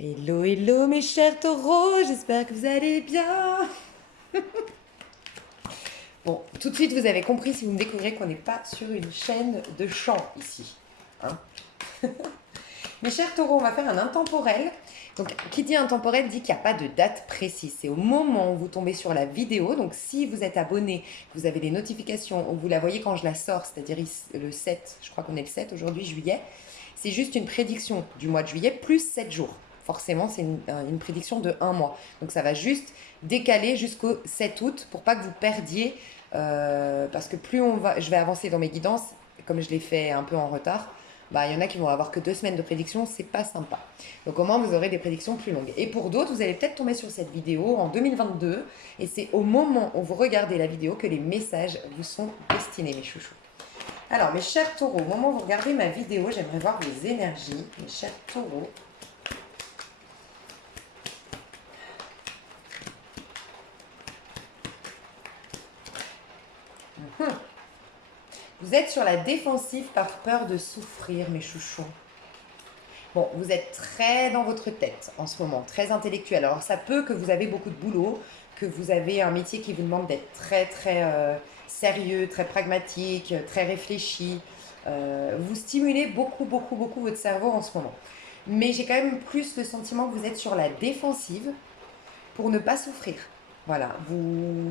Hello, hello mes chers taureaux, j'espère que vous allez bien. Bon, tout de suite vous avez compris si vous me découvrez qu'on n'est pas sur une chaîne de chant ici. Hein. Mes chers taureaux, on va faire un intemporel. Donc, qui dit intemporel dit qu'il n'y a pas de date précise. C'est au moment où vous tombez sur la vidéo. Donc, si vous êtes abonné, vous avez les notifications, vous la voyez quand je la sors, c'est-à-dire le 7, je crois qu'on est le 7 aujourd'hui, juillet. C'est juste une prédiction du mois de juillet plus 7 jours. Forcément, c'est une prédiction de 1 mois. Donc, ça va juste décaler jusqu'au 7 août pour pas que vous perdiez. Parce que plus je vais avancer dans mes guidances, comme je l'ai fait un peu en retard, bah, il y en a qui vont avoir que 2 semaines de prédiction, c'est pas sympa. Donc au moins vous aurez des prédictions plus longues. Et pour d'autres, vous allez peut-être tomber sur cette vidéo en 2022 et c'est au moment où vous regardez la vidéo que les messages vous sont destinés, mes chouchous. Alors mes chers taureaux, au moment où vous regardez ma vidéo, j'aimerais voir vos énergies, mes chers taureaux. Vous êtes sur la défensive par peur de souffrir, mes chouchous. Bon, vous êtes très dans votre tête en ce moment, très intellectuel. Alors ça peut que vous avez beaucoup de boulot, que vous avez un métier qui vous demande d'être très sérieux, très pragmatique, très réfléchi. Vous stimulez beaucoup votre cerveau en ce moment. Mais j'ai quand même plus le sentiment que vous êtes sur la défensive pour ne pas souffrir. Voilà, vous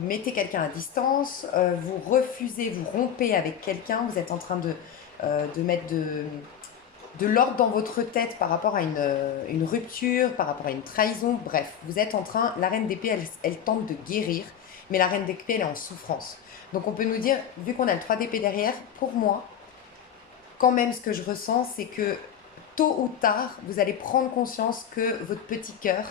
mettez quelqu'un à distance, vous refusez, vous rompez avec quelqu'un, vous êtes en train de mettre de l'ordre dans votre tête par rapport à une rupture, par rapport à une trahison. Bref, vous êtes en train, la reine d'épée, elle tente de guérir, mais la reine d'épée, elle est en souffrance. Donc on peut nous dire, vu qu'on a le 3 d'épée derrière, pour moi, quand même ce que je ressens, c'est que tôt ou tard, vous allez prendre conscience que votre petit cœur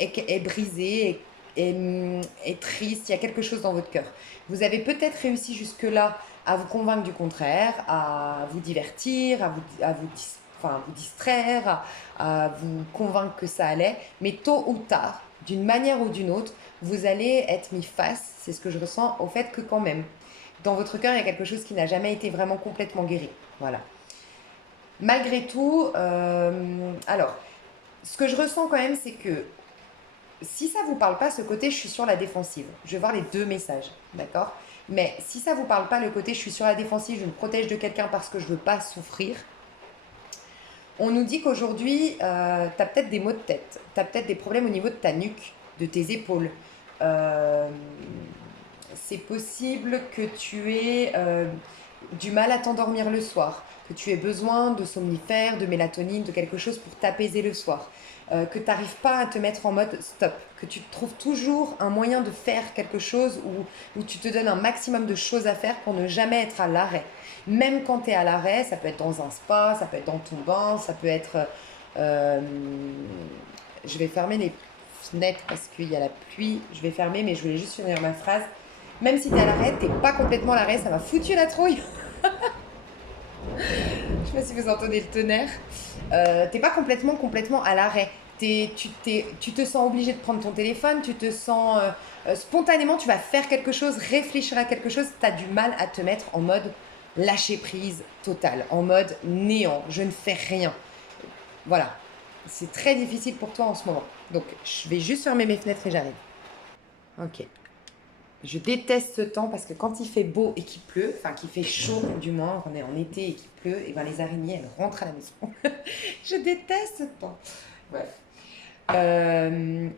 est brisé, est triste, il y a quelque chose dans votre cœur. Vous avez peut-être réussi jusque-là à vous convaincre du contraire, à vous divertir, vous distraire, à vous convaincre que ça allait, mais tôt ou tard, d'une manière ou d'une autre, vous allez être mis face, c'est ce que je ressens, au fait que quand même, dans votre cœur, il y a quelque chose qui n'a jamais été vraiment complètement guéri. Voilà. Malgré tout, alors, ce que je ressens quand même, c'est que si ça vous parle pas, ce côté je suis sur la défensive, je vais voir les deux messages, d'accord? Mais si ça vous parle pas, le côté je suis sur la défensive, je me protège de quelqu'un parce que je veux pas souffrir, on nous dit qu'aujourd'hui, tu as peut-être des maux de tête, tu as peut-être des problèmes au niveau de ta nuque, de tes épaules. Euh, c'est possible que tu aies du mal à t'endormir le soir, que tu aies besoin de somnifères, de mélatonine, de quelque chose pour t'apaiser le soir, que tu n'arrives pas à te mettre en mode stop, que tu trouves toujours un moyen de faire quelque chose où tu te donnes un maximum de choses à faire pour ne jamais être à l'arrêt. Même quand tu es à l'arrêt, ça peut être dans un spa, ça peut être dans ton bain, ça peut être... euh, je vais fermer les fenêtres parce qu'il y a la pluie, je vais fermer, mais je voulais juste finir ma phrase. Même si t'es à l'arrêt, t'es pas complètement à l'arrêt, ça m'a foutu la trouille. Je sais pas si vous entendez le tonnerre. T'es pas complètement à l'arrêt. Tu te sens obligé de prendre ton téléphone, tu te sens spontanément, tu vas faire quelque chose, réfléchir à quelque chose, t'as du mal à te mettre en mode lâcher prise total, en mode néant, je ne fais rien. Voilà, c'est très difficile pour toi en ce moment. Donc je vais juste fermer mes fenêtres et j'arrive. Ok. Je déteste ce temps parce que quand il fait beau et qu'il pleut, enfin qu'il fait chaud du moins, on est en été et qu'il pleut, et ben les araignées elles rentrent à la maison. Je déteste ce temps. Bref.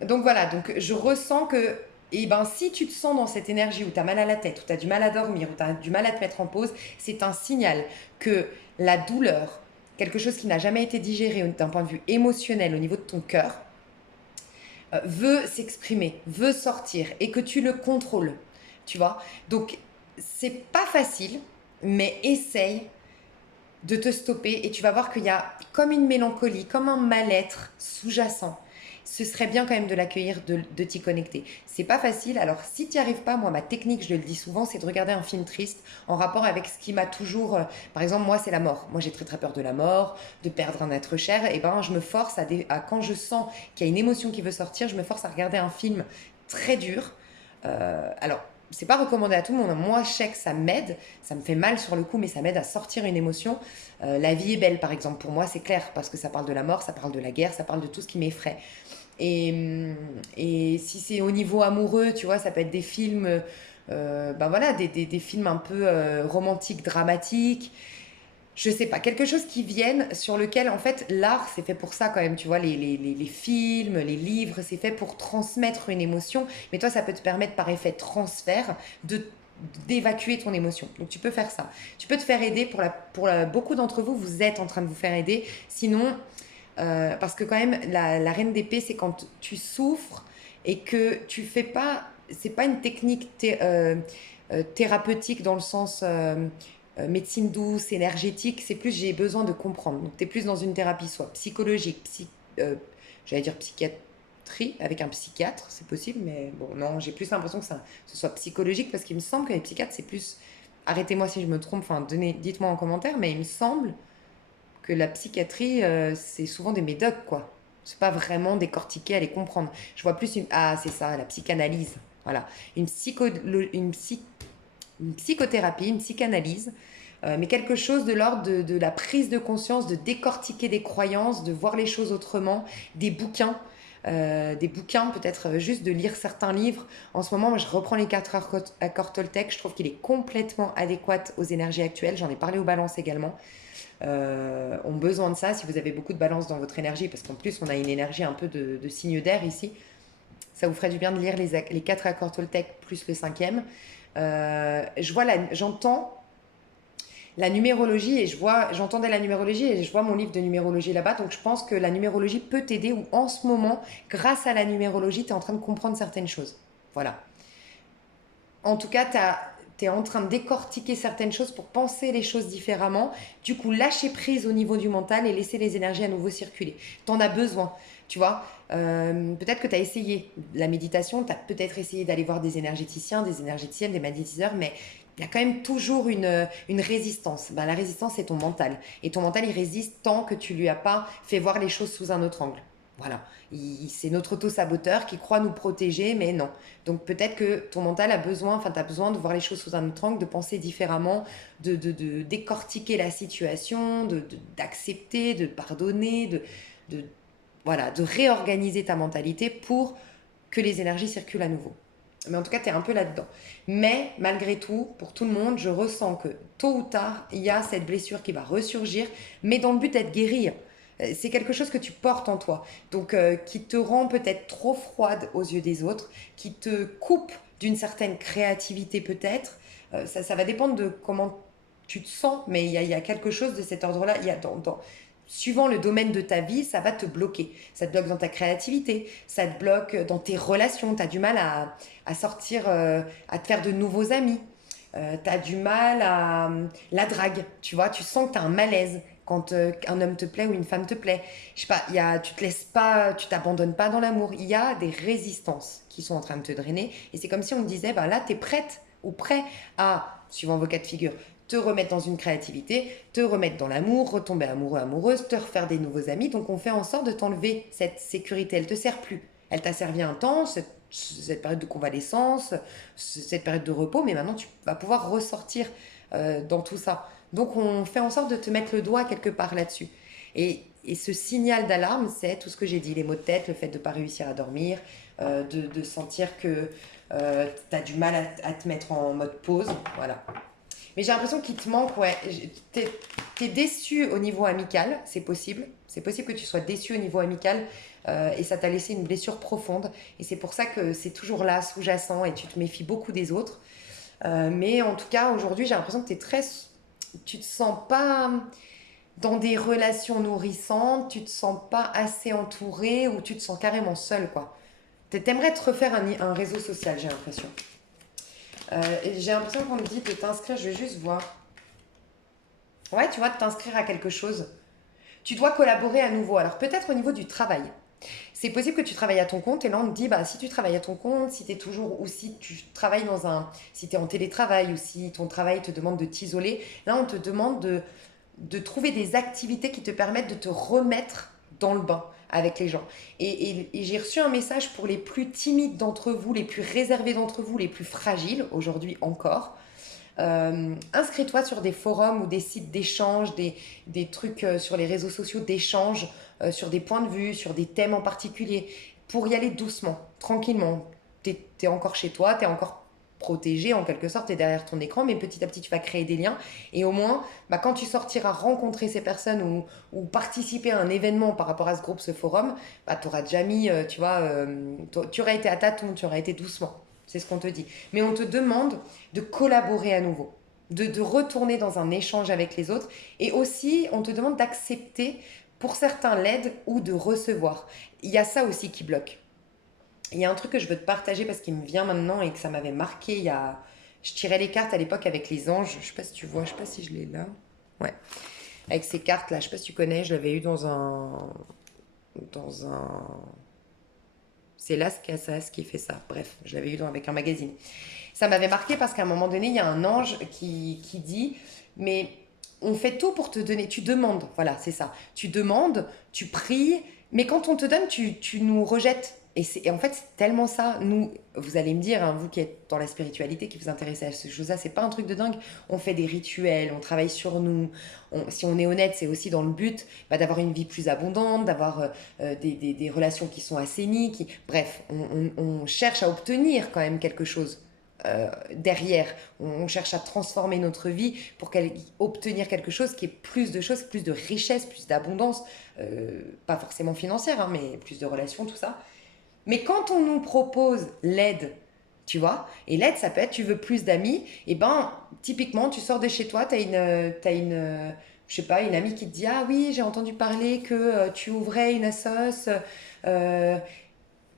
Donc voilà, donc je ressens que et ben, si tu te sens dans cette énergie où tu as mal à la tête, où tu as du mal à dormir, où tu as du mal à te mettre en pause, c'est un signal que la douleur, quelque chose qui n'a jamais été digéré d'un point de vue émotionnel au niveau de ton cœur, veut s'exprimer, veut sortir et que tu le contrôles. Tu vois? Donc, c'est pas facile, mais essaye de te stopper et tu vas voir qu'il y a comme une mélancolie, comme un mal-être sous-jacent. Ce serait bien quand même de l'accueillir, de t'y connecter. C'est pas facile, alors si tu n'y arrives pas, moi ma technique, je le dis souvent, c'est de regarder un film triste en rapport avec ce qui m'a toujours... par exemple, moi c'est la mort. Moi j'ai très peur de la mort, de perdre un être cher, et ben je me force quand je sens qu'il y a une émotion qui veut sortir, je me force à regarder un film très dur. Alors, c'est pas recommandé à tout le monde. Moi, je sais que ça m'aide, ça me fait mal sur le coup, mais ça m'aide à sortir une émotion. La vie est belle, par exemple, pour moi, c'est clair, parce que ça parle de la mort, ça parle de la guerre, ça parle de tout ce qui m'effraie. Et si c'est au niveau amoureux, tu vois, ça peut être des films, ben voilà, des films un peu romantiques, dramatiques. Je sais pas, quelque chose qui vienne sur lequel, en fait, l'art, c'est fait pour ça quand même, tu vois, les films, les livres, c'est fait pour transmettre une émotion, mais toi, ça peut te permettre par effet transfert de d'évacuer ton émotion. Donc tu peux faire ça. Tu peux te faire aider, beaucoup d'entre vous, vous êtes en train de vous faire aider, sinon, parce que quand même, la reine d'épée, c'est quand tu souffres et que tu fais pas, c'est pas une technique thérapeutique dans le sens médecine douce, énergétique, c'est plus j'ai besoin de comprendre. Donc tu es plus dans une thérapie soit psychologique, euh, j'allais dire psychiatrie avec un psychiatre, c'est possible, mais bon, non, j'ai plus l'impression que ce soit psychologique parce qu'il me semble que les psychiatres, c'est plus, arrêtez-moi si je me trompe, enfin, dites-moi en commentaire, mais il me semble que la psychiatrie, c'est souvent des médocs, quoi. C'est pas vraiment décortiquer, aller comprendre. Je vois plus une... Ah, c'est ça, la psychanalyse. Voilà. Une, psycho... une, psy- une psychothérapie, une psychanalyse, mais quelque chose de l'ordre de la prise de conscience, de décortiquer des croyances, de voir les choses autrement, des bouquins peut-être juste de lire certains livres. En ce moment, moi, je reprends les 4 accords Toltec, je trouve qu'il est complètement adéquat aux énergies actuelles, j'en ai parlé aux balances également. Ont besoin de ça si vous avez beaucoup de balance dans votre énergie, parce qu'en plus on a une énergie un peu de signe d'air ici. Ça vous ferait du bien de lire les 4 accords Toltec plus le cinquième. J'entends la numérologie et j'entendais la numérologie et je vois mon livre de numérologie là-bas. Donc je pense que la numérologie peut t'aider ou en ce moment, grâce à la numérologie, tu es en train de comprendre certaines choses. Voilà. En tout cas, tu es en train de décortiquer certaines choses pour penser les choses différemment. Du coup, lâcher prise au niveau du mental et laisser les énergies à nouveau circuler. Tu en as besoin, tu vois. Peut-être que tu as essayé la méditation, tu as peut-être essayé d'aller voir des énergéticiens, des énergéticiennes, des magnétiseurs, mais il y a quand même toujours une résistance. Ben, la résistance, c'est ton mental. Et ton mental, il résiste tant que tu lui as pas fait voir les choses sous un autre angle. Voilà. C'est notre auto-saboteur qui croit nous protéger, mais non. Donc peut-être que ton mental a besoin, enfin tu as besoin de voir les choses sous un autre angle, de penser différemment, de décortiquer la situation, d'accepter, de pardonner, de, voilà, de réorganiser ta mentalité pour que les énergies circulent à nouveau. Mais en tout cas, tu es un peu là-dedans. Mais malgré tout, pour tout le monde, je ressens que tôt ou tard, il y a cette blessure qui va ressurgir, mais dans le but d'être guérie. C'est quelque chose que tu portes en toi, donc qui te rend peut-être trop froide aux yeux des autres, qui te coupe d'une certaine créativité peut-être. Ça va dépendre de comment tu te sens, mais il y a quelque chose de cet ordre-là. Il y a suivant le domaine de ta vie, ça va te bloquer. Ça te bloque dans ta créativité, ça te bloque dans tes relations. Tu as du mal à sortir, à te faire de nouveaux amis. Tu as du mal à la drague, tu vois, tu sens que tu as un malaise quand un homme te plaît ou une femme te plaît. Je sais pas, tu te laisses pas, tu t'abandonnes pas dans l'amour. Il y a des résistances qui sont en train de te drainer. Et c'est comme si on te disait, bah là, tu es prête ou prêt à, suivant vos cas de figure, te remettre dans une créativité, te remettre dans l'amour, retomber amoureux, amoureuse, te refaire des nouveaux amis. Donc on fait en sorte de t'enlever cette sécurité. Elle te sert plus. Elle t'a servi un temps, cette période de convalescence, cette période de repos, mais maintenant tu vas pouvoir ressortir dans tout ça. Donc on fait en sorte de te mettre le doigt quelque part là-dessus. Et ce signal d'alarme, c'est tout ce que j'ai dit, les maux de tête, le fait de ne pas réussir à dormir, de sentir que tu as du mal à te mettre en mode pause. Voilà. Mais j'ai l'impression qu'il te manque, ouais. T'es déçu au niveau amical, c'est possible. C'est possible que tu sois déçu au niveau amical et ça t'a laissé une blessure profonde. Et c'est pour ça que c'est toujours là, sous-jacent, et tu te méfies beaucoup des autres. Mais en tout cas, aujourd'hui, j'ai l'impression que tu te sens pas dans des relations nourrissantes, tu te sens pas assez entouré ou tu te sens carrément seul, quoi. T'aimerais te refaire un réseau social, j'ai l'impression. Et j'ai l'impression qu'on me dit de t'inscrire, je vais juste voir. Ouais, tu vois, de t'inscrire à quelque chose. Tu dois collaborer à nouveau. Alors peut-être au niveau du travail. C'est possible que tu travailles à ton compte et là on te dit, bah, si tu travailles à ton compte, si tu es toujours, ou si tu travailles si tu es en télétravail ou si ton travail te demande de t'isoler, là on te demande de trouver des activités qui te permettent de te remettre dans le bain avec les gens. Et j'ai reçu un message pour les plus timides d'entre vous, les plus réservés d'entre vous, les plus fragiles, aujourd'hui encore. Inscris-toi sur des forums ou des sites d'échange, des trucs sur les réseaux sociaux d'échange, sur des points de vue, sur des thèmes en particulier, pour y aller doucement, tranquillement. T'es encore chez toi, t'es encore protégé en quelque sorte, t'es derrière ton écran, mais petit à petit tu vas créer des liens. Et au moins, bah, quand tu sortiras rencontrer ces personnes ou participer à un événement par rapport à ce groupe, ce forum, bah, tu auras déjà mis, tu vois, tu aurais été à tâtons, tu aurais été doucement. C'est ce qu'on te dit. Mais on te demande de collaborer à nouveau, de retourner dans un échange avec les autres. Et aussi, on te demande d'accepter pour certains l'aide ou de recevoir. Il y a ça aussi qui bloque. Il y a un truc que je veux te partager parce qu'il me vient maintenant et que ça m'avait marqué. Je tirais les cartes à l'époque avec les anges. Je sais pas si tu vois, je sais pas si je l'ai là. Ouais. Avec ces cartes là, je sais pas si tu connais, je l'avais eu dans un c'est Las Casas qui fait ça. Bref, je l'avais eu avec un magazine. Ça m'avait marqué parce qu'à un moment donné, il y a un ange qui dit, mais on fait tout pour te donner. Tu demandes, voilà, c'est ça. Tu demandes, tu pries, mais quand on te donne, tu nous rejettes. Et en fait, c'est tellement ça. Nous, vous allez me dire, hein, vous qui êtes dans la spiritualité, qui vous intéressez à ces choses-là, c'est pas un truc de dingue. On fait des rituels, on travaille sur nous. Si on est honnête, c'est aussi dans le but bah, d'avoir une vie plus abondante, d'avoir des relations qui sont assainies. Bref, on cherche à obtenir quand même quelque chose derrière. On cherche à transformer notre vie pour obtenir quelque chose qui est plus de choses, plus de richesse, plus d'abondance, pas forcément financière, hein, mais plus de relations, tout ça. Mais quand on nous propose l'aide, tu vois, et l'aide, ça peut être tu veux plus d'amis, et ben typiquement, tu sors de chez toi, je sais pas, une amie qui te dit ah oui, j'ai entendu parler que tu ouvrais une assoce, euh,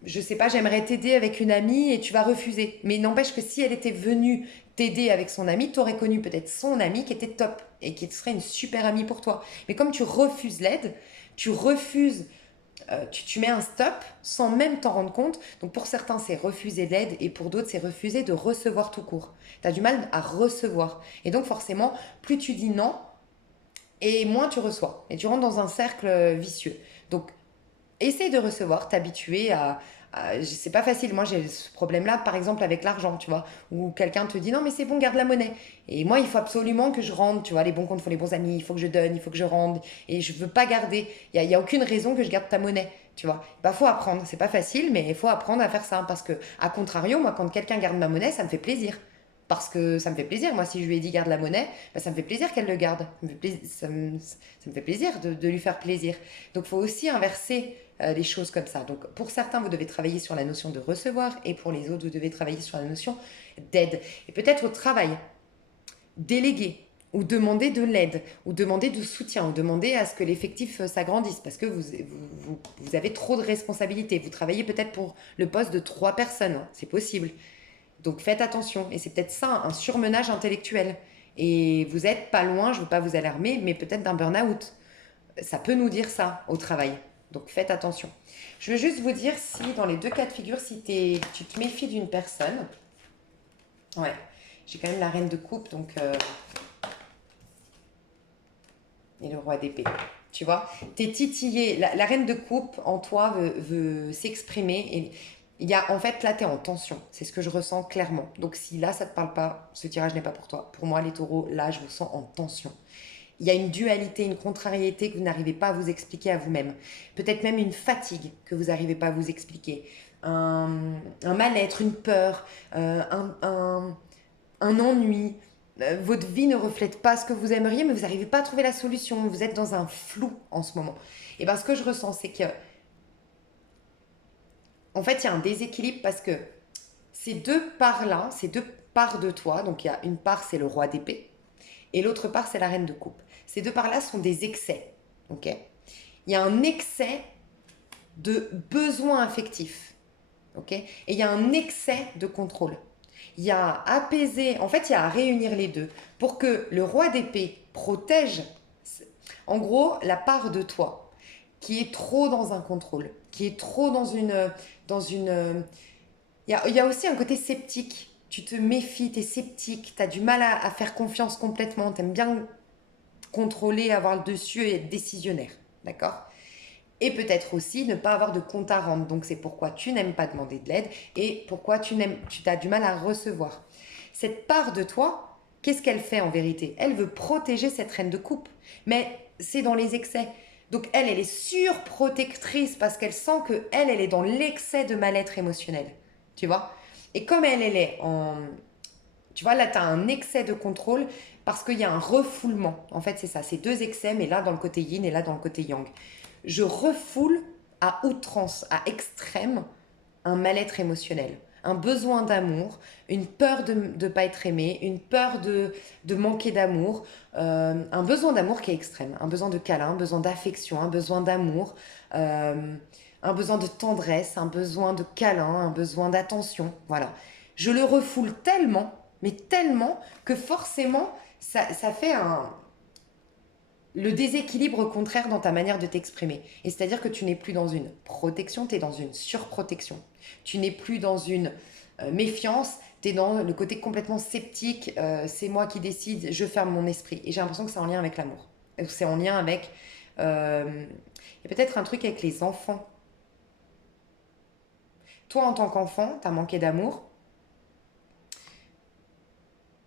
je sais pas, j'aimerais t'aider avec une amie et tu vas refuser. Mais n'empêche que si elle était venue t'aider avec son amie, tu aurais connu peut-être son amie qui était top et qui serait une super amie pour toi. Mais comme tu refuses l'aide, tu refuses, tu mets un stop sans même t'en rendre compte. Donc pour certains, c'est refuser l'aide et pour d'autres, c'est refuser de recevoir tout court. Tu as du mal à recevoir. Et donc forcément, plus tu dis non et moins tu reçois. Et tu rentres dans un cercle vicieux. Donc essaye de recevoir, t'habituer c'est pas facile. Moi, j'ai ce problème-là, par exemple, avec l'argent, tu vois, où quelqu'un te dit non, mais c'est bon, garde la monnaie. Et moi, il faut absolument que je rende, tu vois, les bons comptes font les bons amis, il faut que je donne, il faut que je rende. Et je veux pas garder. Il y a aucune raison que je garde ta monnaie, tu vois. Bah, faut apprendre. C'est pas facile, mais il faut apprendre à faire ça. Parce que, à contrario, moi, quand quelqu'un garde ma monnaie, ça me fait plaisir. Parce que ça me fait plaisir. Moi, si je lui ai dit garde la monnaie, bah, ça me fait plaisir qu'elle le garde. Ça me fait plaisir de lui faire plaisir. Donc, il faut aussi inverser des choses comme ça. Donc, pour certains, vous devez travailler sur la notion de recevoir et pour les autres, vous devez travailler sur la notion d'aide. Et peut-être au travail, déléguer ou demander de l'aide ou demander du soutien ou demander à ce que l'effectif s'agrandisse parce que vous avez trop de responsabilités. Vous travaillez peut-être pour le poste de 3 personnes. Hein. C'est possible. Donc faites attention. Et c'est peut-être ça, un surmenage intellectuel. Et vous êtes pas loin, je ne veux pas vous alarmer, mais peut-être d'un burn-out. Ça peut nous dire ça au travail. Donc faites attention. Je veux juste vous dire si dans les deux cas de figure, si tu te méfies d'une personne, ouais, j'ai quand même la reine de coupe, donc et le roi d'épée. Tu vois, t'es titillé. La reine de coupe en toi veut s'exprimer et il y a en fait là t'es en tension. C'est ce que je ressens clairement. Donc si là ça te parle pas, ce tirage n'est pas pour toi. Pour moi les taureaux, là je vous sens en tension. Il y a une dualité, une contrariété que vous n'arrivez pas à vous expliquer à vous-même. Peut-être même une fatigue que vous n'arrivez pas à vous expliquer. Un mal-être, une peur, un ennui. Votre vie ne reflète pas ce que vous aimeriez, mais vous n'arrivez pas à trouver la solution. Vous êtes dans un flou en ce moment. Et bien ce que je ressens, c'est que, en fait, il y a un déséquilibre parce que ces deux parts-là, ces deux parts de toi, donc il y a une part, c'est le roi d'épée, et l'autre part, c'est la reine de coupe. Ces deux parts-là sont des excès. Ok. Il y a un excès de besoins affectifs. Ok. Et il y a un excès de contrôle. Il y a à apaiser, en fait, il y a à réunir les deux pour que le roi d'épée protège, en gros, la part de toi qui est trop dans un contrôle, qui est trop dans une. Il y a aussi un côté sceptique. Tu te méfies, tu es sceptique, tu as du mal à faire confiance complètement, tu aimes bien contrôler, avoir le dessus et être décisionnaire. D'accord. Et peut-être aussi ne pas avoir de compte à rendre. Donc c'est pourquoi tu n'aimes pas demander de l'aide et pourquoi tu as du mal à recevoir. Cette part de toi, qu'est-ce qu'elle fait en vérité? Elle veut protéger cette reine de coupe. Mais c'est dans les excès. Donc elle est surprotectrice parce qu'elle sent que elle est dans l'excès de mal-être émotionnel. Tu vois? Et comme elle est en... Tu vois, là, tu as un excès de contrôle parce qu'il y a un refoulement. En fait, c'est ça. C'est deux excès, mais là, dans le côté yin et là, dans le côté yang. Je refoule à outrance, à extrême, un mal-être émotionnel, un besoin d'amour, une peur de ne pas être aimé, une peur de manquer d'amour, un besoin d'amour qui est extrême, un besoin de câlin, un besoin d'affection, un besoin d'amour, un besoin de tendresse, un besoin de câlin, un besoin d'attention. Voilà. Je le refoule tellement, mais tellement, que forcément, ça fait le déséquilibre contraire dans ta manière de t'exprimer. Et c'est-à-dire que tu n'es plus dans une protection, tu es dans une surprotection. Tu n'es plus dans une méfiance, tu es dans le côté complètement sceptique, c'est moi qui décide, je ferme mon esprit. Et j'ai l'impression que c'est en lien avec l'amour. C'est en lien avec... Il y a peut-être un truc avec les enfants. Toi, en tant qu'enfant, tu as manqué d'amour.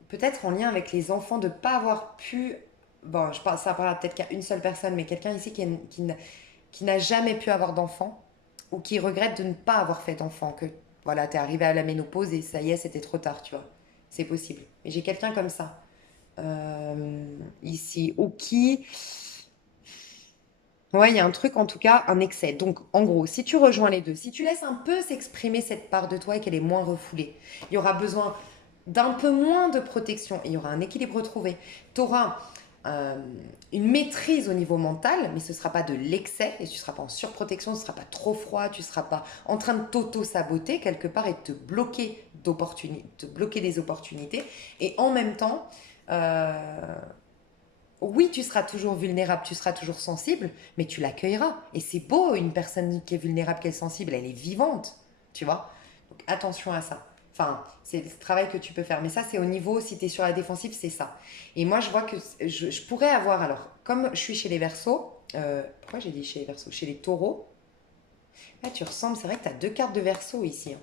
Peut-être en lien avec les enfants, de ne pas avoir pu... Bon, je parle, ça parlera peut-être qu'à une seule personne, mais quelqu'un ici qui n'a jamais pu avoir d'enfant ou qui regrette de ne pas avoir fait d'enfant, que voilà, t'es arrivé à la ménopause et ça y est, c'était trop tard, tu vois. C'est possible. Et j'ai quelqu'un comme ça ici, ou qui... Ouais, il y a un truc, en tout cas, un excès. Donc, en gros, si tu rejoins les deux, si tu laisses un peu s'exprimer cette part de toi et qu'elle est moins refoulée, il y aura besoin d'un peu moins de protection. Il y aura un équilibre retrouvé. Tu auras euh, une maîtrise au niveau mental, mais ce ne sera pas de l'excès et tu ne seras pas en surprotection, ce ne sera pas trop froid, tu ne seras pas en train de t'auto-saboter quelque part et de te bloquer des opportunités. Et en même temps, oui, tu seras toujours vulnérable, tu seras toujours sensible, mais tu l'accueilleras. Et c'est beau, une personne qui est vulnérable, qui est sensible, elle est vivante, tu vois. Donc attention à ça. Enfin, c'est le travail que tu peux faire. Mais ça, c'est au niveau, si tu es sur la défensive, c'est ça. Et moi, je vois que je pourrais avoir, alors, comme je suis chez les Verseaux, pourquoi j'ai dit chez les Verseaux? Chez les Taureaux, là, tu ressembles, c'est vrai que tu as deux cartes de Verseau ici, hein.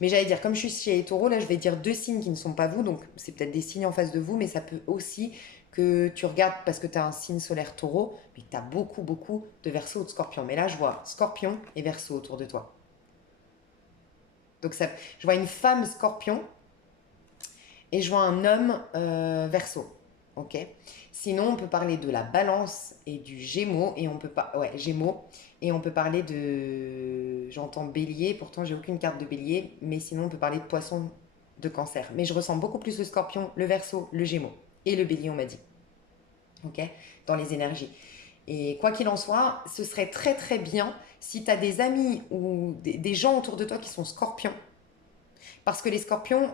Mais j'allais dire, comme je suis chez les taureaux, là, je vais dire deux signes qui ne sont pas vous. Donc, c'est peut-être des signes en face de vous, mais ça peut aussi que tu regardes parce que tu as un signe solaire taureau, mais tu as beaucoup, beaucoup de verso ou de scorpion. Mais là, je vois scorpion et verso autour de toi. Donc, ça, je vois une femme scorpion et je vois un homme verso. Ok. Sinon, on peut parler de la balance et du gémeaux. Et on peut pas. Ouais, gémeaux. Et on peut parler de. J'entends bélier, pourtant j'ai aucune carte de bélier. Mais sinon, on peut parler de poisson, de cancer. Mais je ressens beaucoup plus le scorpion, le verso, le gémeaux. Et le bélier, on m'a dit. Ok. Dans les énergies. Et quoi qu'il en soit, ce serait très très bien si tu as des amis ou des gens autour de toi qui sont scorpions. Parce que les scorpions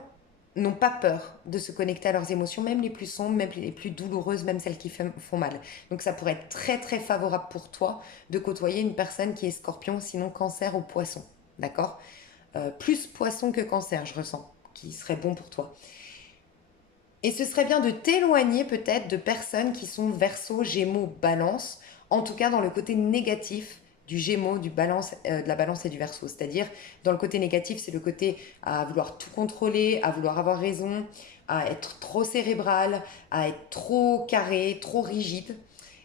n'ont pas peur de se connecter à leurs émotions, même les plus sombres, même les plus douloureuses, même celles qui font mal. Donc ça pourrait être très très favorable pour toi de côtoyer une personne qui est scorpion, sinon cancer ou poisson. D'accord? Plus poisson que cancer, je ressens, qui serait bon pour toi. Et ce serait bien de t'éloigner peut-être de personnes qui sont verso, gémeaux, balance, en tout cas dans le côté négatif du gémeaux, du balance, de la balance et du verso. C'est-à-dire, dans le côté négatif, c'est le côté à vouloir tout contrôler, à vouloir avoir raison, à être trop cérébral, à être trop carré, trop rigide.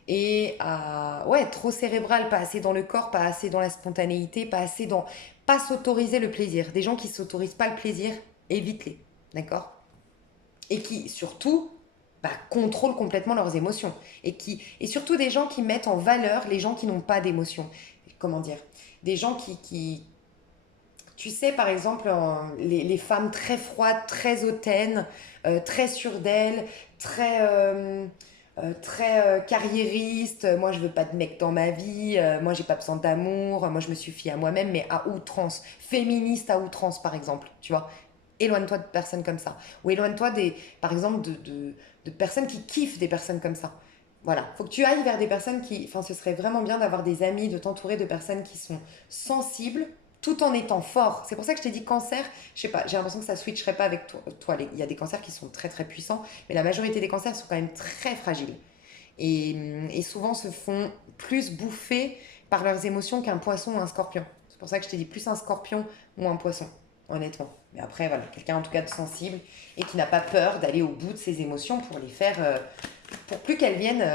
Et à, ouais, trop cérébral, pas assez dans le corps, pas assez dans la spontanéité, pas assez dans... Pas s'autoriser le plaisir. Des gens qui ne s'autorisent pas le plaisir, évite-les. D'accord? Et qui surtout contrôlent complètement leurs émotions et surtout des gens qui mettent en valeur les gens qui n'ont pas d'émotions. Comment dire? Des gens qui tu sais par exemple les femmes très froides, très hautaines, très sûres d'elles, très carriéristes. Moi je veux pas de mec dans ma vie, moi j'ai pas besoin d'amour, moi je me suffis à moi-même, mais à outrance, féministe à outrance par exemple, tu vois. Éloigne-toi de personnes comme ça. Ou éloigne-toi, par exemple, de personnes qui kiffent des personnes comme ça. Voilà. Faut que tu ailles vers des personnes qui... Enfin, ce serait vraiment bien d'avoir des amis, de t'entourer de personnes qui sont sensibles tout en étant fort. C'est pour ça que je t'ai dit cancer. Je sais pas, j'ai l'impression que ça switcherait pas avec toi. Il y a des cancers qui sont très très puissants, mais la majorité des cancers sont quand même très fragiles. Et souvent se font plus bouffer par leurs émotions qu'un poisson ou un scorpion. C'est pour ça que je t'ai dit plus un scorpion ou un poisson, honnêtement. Mais après, voilà, quelqu'un en tout cas de sensible et qui n'a pas peur d'aller au bout de ses émotions pour les faire, pour plus qu'elles viennent.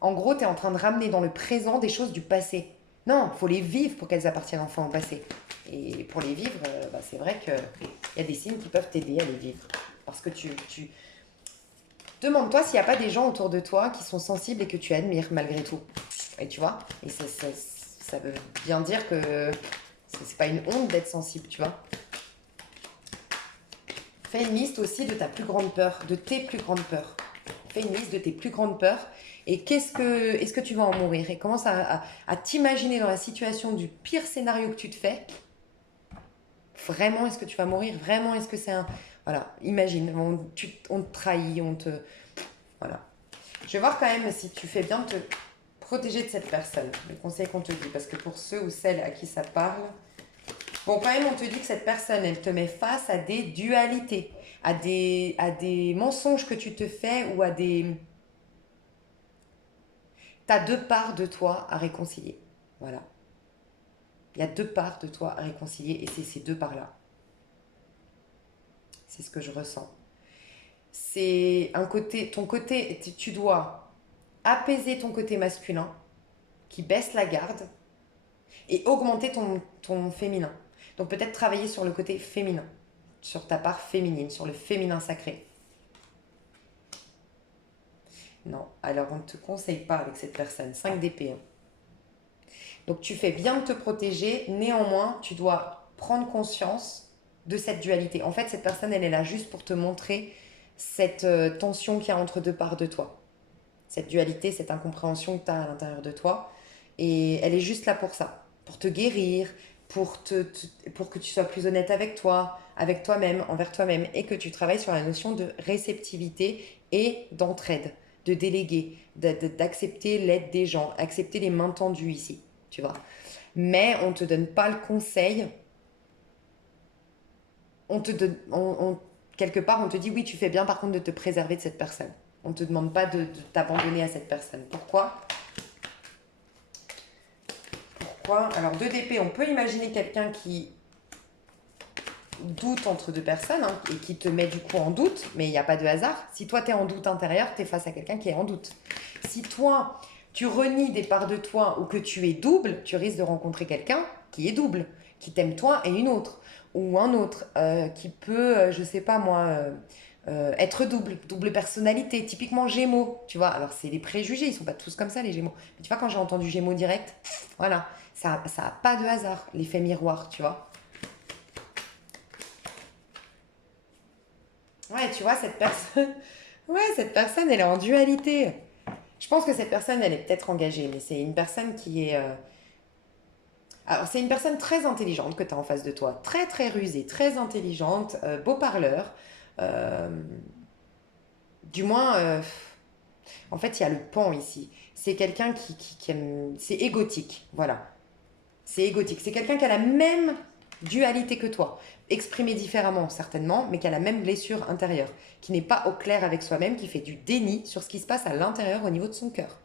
En gros, tu es en train de ramener dans le présent des choses du passé. Non, il faut les vivre pour qu'elles appartiennent enfin au passé. Et pour les vivre, bah, c'est vrai qu'il y a des signes qui peuvent t'aider à les vivre. Parce que tu... Demande-toi s'il n'y a pas des gens autour de toi qui sont sensibles et que tu admires malgré tout. Et tu vois, et ça veut bien dire que c'est pas une honte d'être sensible, tu vois. Fais une liste aussi de ta plus grande peur, de tes plus grandes peurs. Fais une liste de tes plus grandes peurs et est-ce que tu vas en mourir? Et commence à t'imaginer dans la situation du pire scénario que tu te fais. Vraiment, est-ce que tu vas mourir? Vraiment, est-ce que c'est un... Voilà, imagine, on te trahit, on te... Voilà. Je vais voir quand même si tu fais bien de te protéger de cette personne, le conseil qu'on te dit, parce que pour ceux ou celles à qui ça parle, bon, quand même, on te dit que cette personne, elle te met face à des dualités, à des mensonges que tu te fais ou à des... T'as deux parts de toi à réconcilier. Voilà. Il y a deux parts de toi à réconcilier et c'est ces deux parts-là. C'est ce que je ressens. C'est un côté, ton côté, tu dois apaiser ton côté masculin qui baisse la garde et augmenter ton féminin. Donc peut-être travailler sur le côté féminin, sur ta part féminine, sur le féminin sacré. Non, alors on ne te conseille pas avec cette personne. 5 d'épée. Hein. Donc tu fais bien de te protéger, néanmoins tu dois prendre conscience de cette dualité. En fait, cette personne, elle est là juste pour te montrer cette tension qu'il y a entre deux parts de toi. Cette dualité, cette incompréhension que tu as à l'intérieur de toi. Et elle est juste là pour ça, pour te guérir, pour que tu sois plus honnête avec toi, avec toi-même, envers toi-même, et que tu travailles sur la notion de réceptivité et d'entraide, de déléguer, d'accepter l'aide des gens, accepter les mains tendues ici, tu vois. Mais on ne te donne pas le conseil, on te donne, quelque part, on te dit oui, tu fais bien par contre de te préserver de cette personne. On ne te demande pas de t'abandonner à cette personne. Pourquoi? Pourquoi? Alors, 2 d'épée, on peut imaginer quelqu'un qui doute entre deux personnes hein, et qui te met du coup en doute, mais il n'y a pas de hasard. Si toi, tu es en doute intérieur, tu es face à quelqu'un qui est en doute. Si toi, tu renies des parts de toi ou que tu es double, tu risques de rencontrer quelqu'un qui est double, qui t'aime toi et une autre. Ou un autre qui peut, je sais pas moi, être double, double personnalité, typiquement Gémeaux, tu vois. Alors, c'est des préjugés, ils sont pas tous comme ça, les Gémeaux. Mais tu vois, quand j'ai entendu Gémeaux direct, voilà, ça a pas de hasard, l'effet miroir, tu vois. Ouais, tu vois, cette personne, ouais, cette personne, elle est en dualité. Je pense que cette personne, elle est peut-être engagée, mais c'est une personne qui est... Alors, c'est une personne très intelligente que tu as en face de toi, très très rusée, très intelligente, beau parleur. Euh, du moins, en fait, il y a le pan ici. C'est quelqu'un qui aime... C'est égotique, voilà. C'est égotique. C'est quelqu'un qui a la même dualité que toi. Exprimé différemment, certainement, mais qui a la même blessure intérieure. Qui n'est pas au clair avec soi-même, qui fait du déni sur ce qui se passe à l'intérieur au niveau de son cœur.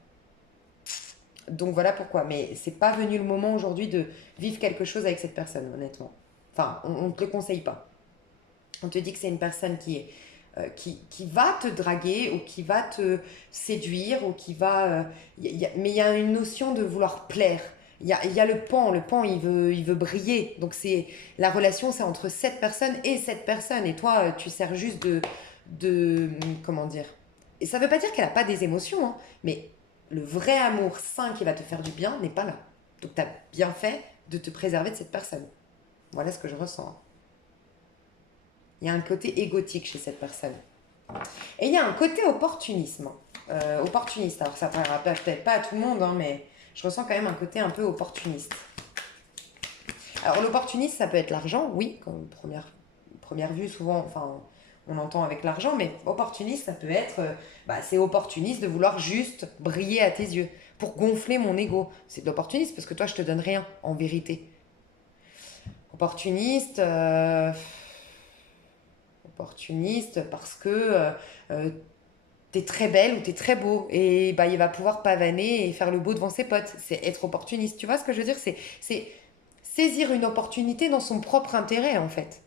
Donc voilà pourquoi. Mais c'est pas venu le moment aujourd'hui de vivre quelque chose avec cette personne, honnêtement. Enfin, on ne te le conseille pas. On te dit que c'est une personne qui va te draguer ou qui va te séduire ou qui va... mais il y a une notion de vouloir plaire. Il y a le pan il veut briller. Donc c'est la relation, c'est entre cette personne et cette personne. Et toi, tu sers juste comment dire? Et ça veut pas dire qu'elle a pas des émotions, hein, mais le vrai amour sain qui va te faire du bien n'est pas là. Donc tu as bien fait de te préserver de cette personne. Voilà ce que je ressens. Il y a un côté égotique chez cette personne. Et il y a un côté opportunisme. Opportuniste. Alors ça ne parlera peut-être pas à tout le monde, hein, mais je ressens quand même un côté un peu opportuniste. Alors l'opportuniste, ça peut être l'argent, oui, comme première vue, souvent, enfin, on entend avec l'argent, mais opportuniste, ça peut être, c'est opportuniste de vouloir juste briller à tes yeux, pour gonfler mon ego. C'est de l'opportuniste, parce que toi, je te donne rien, en vérité. Opportuniste, opportuniste parce que t'es très belle ou t'es très beau. Et bah, il va pouvoir pavaner et faire le beau devant ses potes. C'est être opportuniste. Tu vois ce que je veux dire? C'est saisir une opportunité dans son propre intérêt, en fait.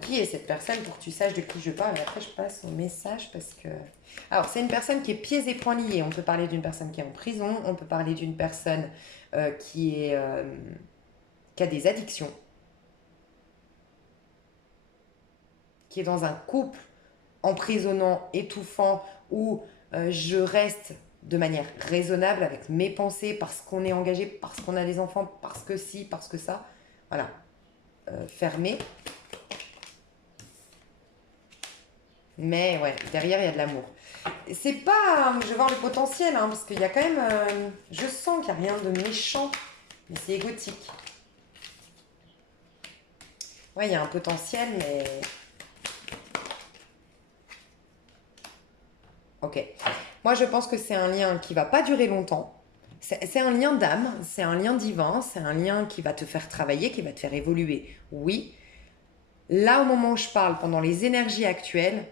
Qui est cette personne pour que tu saches de qui je parle? Et après, je passe au message parce que... Alors, c'est une personne qui est pieds et poings liés. On peut parler d'une personne qui est en prison. On peut parler d'une personne qui a des addictions, qui est dans un couple emprisonnant, étouffant, où je reste de manière raisonnable avec mes pensées, parce qu'on est engagé, parce qu'on a des enfants, parce que si, parce que ça. Voilà, fermé. Mais ouais, derrière, il y a de l'amour. C'est pas... Je vais voir le potentiel, hein, parce qu'il y a quand même... je sens qu'il n'y a rien de méchant, mais c'est égotique. Ouais, il y a un potentiel, mais... Ok. Moi, je pense que c'est un lien qui va pas durer longtemps. C'est un lien d'âme, c'est un lien divin, c'est un lien qui va te faire travailler, qui va te faire évoluer. Oui. Là, au moment où je parle, pendant les énergies actuelles,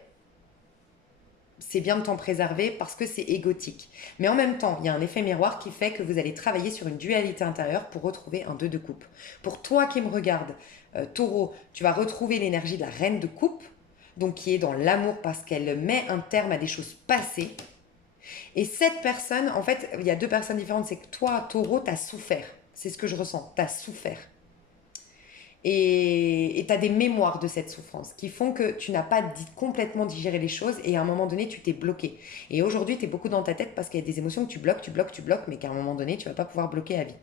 c'est bien de t'en préserver parce que c'est égotique. Mais en même temps, il y a un effet miroir qui fait que vous allez travailler sur une dualité intérieure pour retrouver un 2 de coupe. Pour toi qui me regarde, taureau, tu vas retrouver l'énergie de la reine de coupe, donc qui est dans l'amour parce qu'elle met un terme à des choses passées. Et cette personne, en fait, il y a deux personnes différentes. C'est que toi, taureau, tu as souffert. C'est ce que je ressens. Tu as souffert. Et tu as des mémoires de cette souffrance qui font que tu n'as pas complètement digéré les choses et à un moment donné, tu t'es bloqué. Et aujourd'hui, tu es beaucoup dans ta tête parce qu'il y a des émotions que tu bloques, tu bloques, tu bloques, mais qu'à un moment donné, tu vas pas pouvoir bloquer à vie.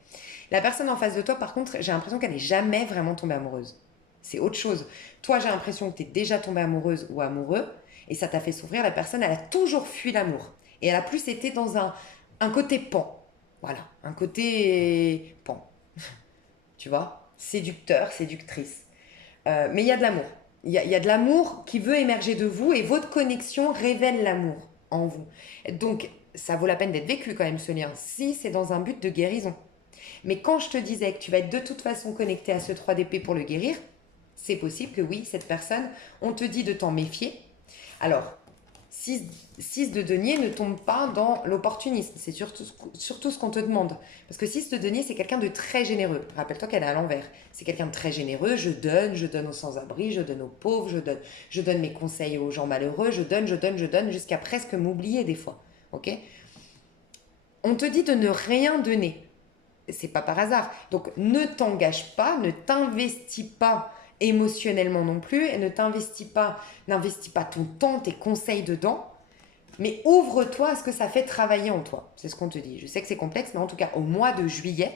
La personne en face de toi, par contre, j'ai l'impression qu'elle n'est jamais vraiment tombée amoureuse. C'est autre chose. Toi, j'ai l'impression que tu es déjà tombée amoureuse ou amoureux et ça t'a fait souffrir. La personne, elle a toujours fui l'amour. Et elle a plus été dans un côté pan. Voilà, un côté pan. Tu vois, séducteur, séductrice. Mais il y a de l'amour. Il y a de l'amour qui veut émerger de vous et votre connexion révèle l'amour en vous. Donc, ça vaut la peine d'être vécu quand même ce lien, si c'est dans un but de guérison. Mais quand je te disais que tu vas être de toute façon connecté à ce 3 d'épée pour le guérir, c'est possible que oui, cette personne, on te dit de t'en méfier. Alors, 6 de denier ne tombe pas dans l'opportunisme. C'est surtout ce qu'on te demande. Parce que 6 de denier, c'est quelqu'un de très généreux. Rappelle-toi qu'elle est à l'envers. C'est quelqu'un de très généreux. Je donne aux sans-abri, je donne aux pauvres, je donne mes conseils aux gens malheureux, je donne, jusqu'à presque m'oublier des fois. Ok? On te dit de ne rien donner. C'est pas par hasard. Donc ne t'engage pas, ne t'investis pas émotionnellement non plus, et n'investis pas ton temps, tes conseils dedans, mais ouvre-toi à ce que ça fait travailler en toi. C'est ce qu'on te dit. Je sais que c'est complexe, mais en tout cas, au mois de juillet,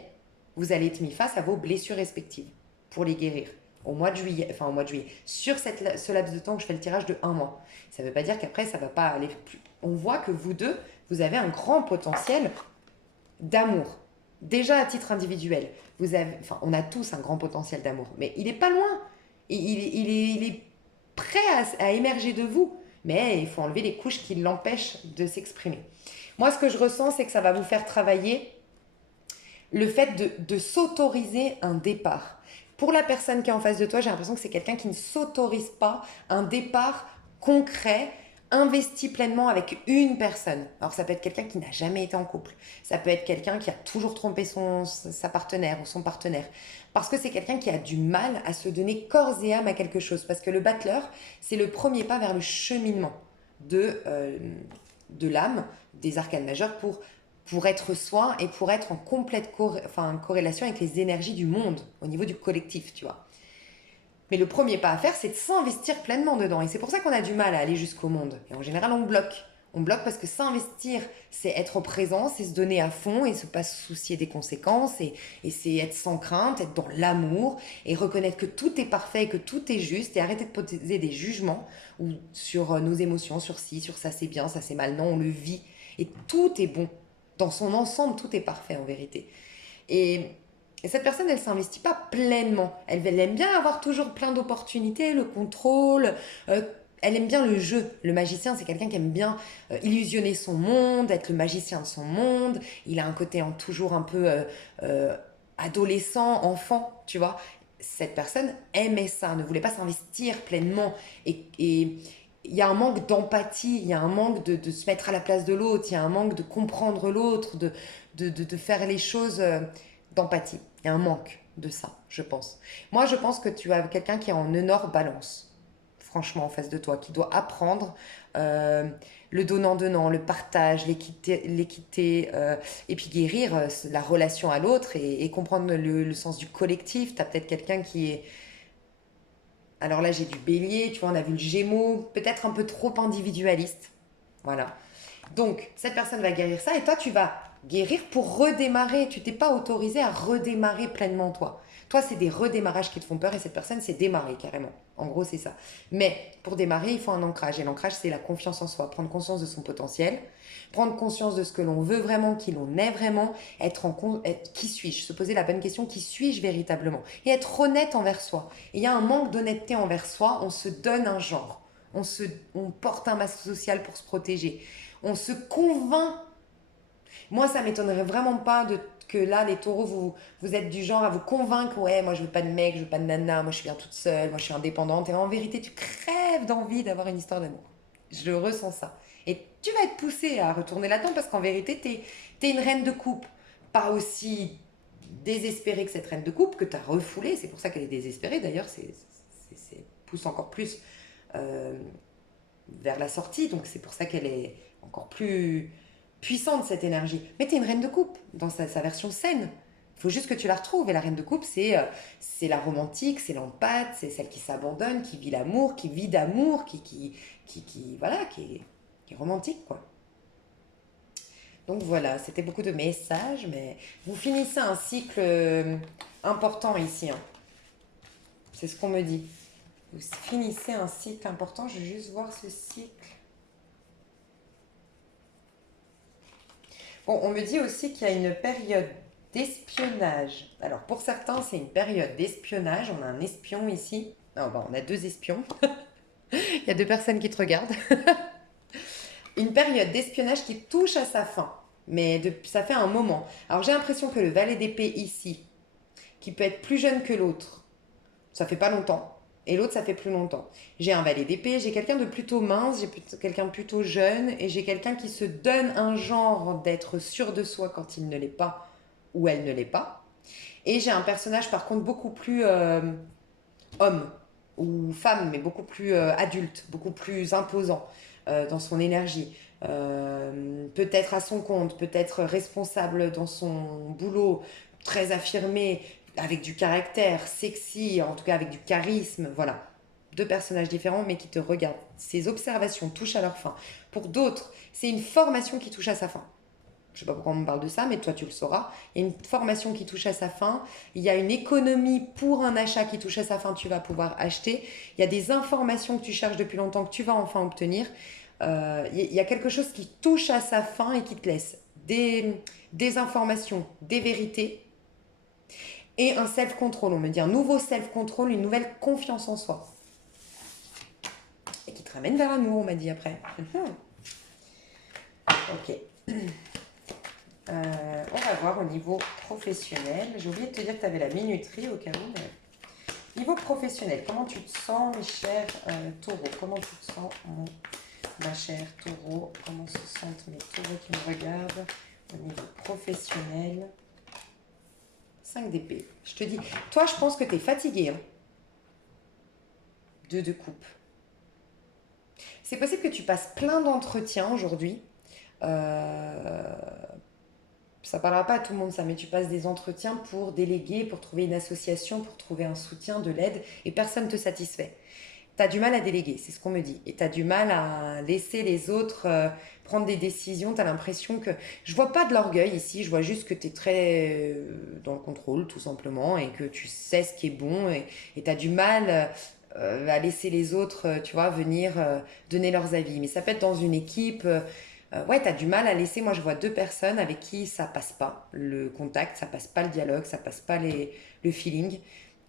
vous allez être mis face à vos blessures respectives pour les guérir. Au mois de juillet, sur ce laps de temps que je fais le tirage de 1 mois. Ça ne veut pas dire qu'après, ça ne va pas aller plus. On voit que vous deux, vous avez un grand potentiel d'amour. Déjà à titre individuel, on a tous un grand potentiel d'amour, mais il n'est pas loin. Il est prêt à émerger de vous, mais il faut enlever les couches qui l'empêchent de s'exprimer. Moi, ce que je ressens, c'est que ça va vous faire travailler le fait de s'autoriser un départ. Pour la personne qui est en face de toi, j'ai l'impression que c'est quelqu'un qui ne s'autorise pas un départ concret, investi pleinement avec une personne. Alors ça peut être quelqu'un qui n'a jamais été en couple, ça peut être quelqu'un qui a toujours trompé sa partenaire ou son partenaire, parce que c'est quelqu'un qui a du mal à se donner corps et âme à quelque chose, parce que le battleur, c'est le premier pas vers le cheminement de l'âme, des arcanes majeures, pour être soi et pour être en complète corrélation avec les énergies du monde, au niveau du collectif, tu vois. Mais le premier pas à faire, c'est de s'investir pleinement dedans. Et c'est pour ça qu'on a du mal à aller jusqu'au monde. Et en général, on bloque. On bloque parce que s'investir, c'est être au présent, c'est se donner à fond et se pas se soucier des conséquences. Et c'est être sans crainte, être dans l'amour et reconnaître que tout est parfait, que tout est juste et arrêter de poser des jugements sur nos émotions, sur ci, sur ça c'est bien, ça c'est mal. Non, on le vit. Et tout est bon. Dans son ensemble, tout est parfait en vérité. Et cette personne, elle ne s'investit pas pleinement. Elle aime bien avoir toujours plein d'opportunités, le contrôle. Elle aime bien le jeu. Le magicien, c'est quelqu'un qui aime bien illusionner son monde, être le magicien de son monde. Il a un côté toujours un peu adolescent, enfant, tu vois. cette personne aimait ça, ne voulait pas s'investir pleinement. Et il y a un manque d'empathie, il y a un manque de se mettre à la place de l'autre, il y a un manque de comprendre l'autre, de faire les choses d'empathie. Il y a un manque de ça, je pense. Moi, je pense que tu as quelqu'un qui est en honneur balance, franchement, en face de toi, qui doit apprendre euh, le donnant-donnant, le partage, l'équité et puis guérir la relation à l'autre et comprendre le sens du collectif. Tu as peut-être quelqu'un qui est alors là, j'ai du bélier, tu vois, on a vu le gémeaux, peut-être un peu trop individualiste. Voilà. Donc, cette personne va guérir ça et toi, tu vas guérir pour redémarrer. Tu t'es pas autorisé à redémarrer pleinement toi. Toi, c'est des redémarrages qui te font peur et cette personne, c'est démarrer carrément. En gros, c'est ça. Mais pour démarrer, il faut un ancrage. Et l'ancrage, c'est la confiance en soi, prendre conscience de son potentiel, prendre conscience de ce que l'on veut vraiment, qui l'on est vraiment, qui suis-je, se poser la bonne question, qui suis-je véritablement, et être honnête envers soi. Et il y a un manque d'honnêteté envers soi, on se donne un genre, on porte un masque social pour se protéger, on se convainc. Moi, ça m'étonnerait vraiment pas que là, les taureaux, vous êtes du genre à vous convaincre, ouais, moi je veux pas de mec, je veux pas de nana, moi je suis bien toute seule, moi je suis indépendante. Et en vérité, tu crèves d'envie d'avoir une histoire d'amour. Je le ressens ça. Et tu vas être poussé à retourner là-dedans parce qu'en vérité, t'es une reine de coupe. Pas aussi désespérée que cette reine de coupe que tu as refoulée. C'est pour ça qu'elle est désespérée. D'ailleurs, c'est pousse encore plus euh, vers la sortie. Donc c'est pour ça qu'elle est encore plus puissante, cette énergie. Mais tu es une reine de coupe dans sa version saine. Il faut juste que tu la retrouves. Et la reine de coupe, c'est la romantique, c'est l'empathe, c'est celle qui s'abandonne, qui vit l'amour, qui vit d'amour, voilà, qui est romantique, quoi. Donc voilà, c'était beaucoup de messages, mais vous finissez un cycle important ici, hein. C'est ce qu'on me dit. Vous finissez un cycle important, je vais juste voir ce cycle. Bon, on me dit aussi qu'il y a une période d'espionnage. Alors pour certains, c'est une période d'espionnage. On a un espion ici. Non, bon, on a deux espions. Il y a deux personnes qui te regardent. Une période d'espionnage qui touche à sa fin. Mais ça fait un moment. Alors j'ai l'impression que le valet d'épée ici, qui peut être plus jeune que l'autre, ça fait pas longtemps. Et l'autre, ça fait plus longtemps. J'ai un valet d'épée, j'ai quelqu'un de plutôt mince, j'ai quelqu'un de plutôt jeune, et j'ai quelqu'un qui se donne un genre d'être sûr de soi quand il ne l'est pas, ou elle ne l'est pas. Et j'ai un personnage par contre beaucoup plus homme, ou femme, mais beaucoup plus adulte, beaucoup plus imposant dans son énergie. Peut-être à son compte, peut-être responsable dans son boulot, très affirmé, avec du caractère, sexy, en tout cas avec du charisme, voilà. Deux personnages différents mais qui te regardent. Ces observations touchent à leur fin. Pour d'autres, c'est une formation qui touche à sa fin. Je ne sais pas pourquoi on me parle de ça, mais toi tu le sauras. Il y a une formation qui touche à sa fin. Il y a une économie pour un achat qui touche à sa fin, tu vas pouvoir acheter. Il y a des informations que tu cherches depuis longtemps que tu vas enfin obtenir. Il y a quelque chose qui touche à sa fin et qui te laisse des informations, des vérités et un self-control. On me dit un nouveau self-control, une nouvelle confiance en soi. Et qui te ramène vers l'amour, on m'a dit après. Ok. On va voir au niveau professionnel. J'ai oublié de te dire que tu avais la minuterie au cas où. Mais... Niveau professionnel, comment tu te sens, mes chers taureaux? Comment tu te sens, ma chère taureau? Comment se sentent mes taureaux qui me regardent au niveau professionnel? 5 d'épée. Je te dis, toi, je pense que tu es fatigué. Hein. 2 de coupe. C'est possible que tu passes plein d'entretiens aujourd'hui. Ça parlera pas à tout le monde ça, mais tu passes des entretiens pour déléguer, pour trouver une association, pour trouver un soutien, de l'aide, et personne ne te satisfait. Tu as du mal à déléguer, c'est ce qu'on me dit. Et tu as du mal à laisser les autres prendre des décisions. Tu as l'impression que... Je vois pas de l'orgueil ici, je vois juste que tu es très dans le contrôle, tout simplement, et que tu sais ce qui est bon, et tu as du mal à laisser les autres, tu vois, venir donner leurs avis. Mais ça peut être dans une équipe... ouais, tu as du mal à laisser. Moi, je vois deux personnes avec qui ça passe pas le contact, ça passe pas le dialogue, ça passe pas le feeling.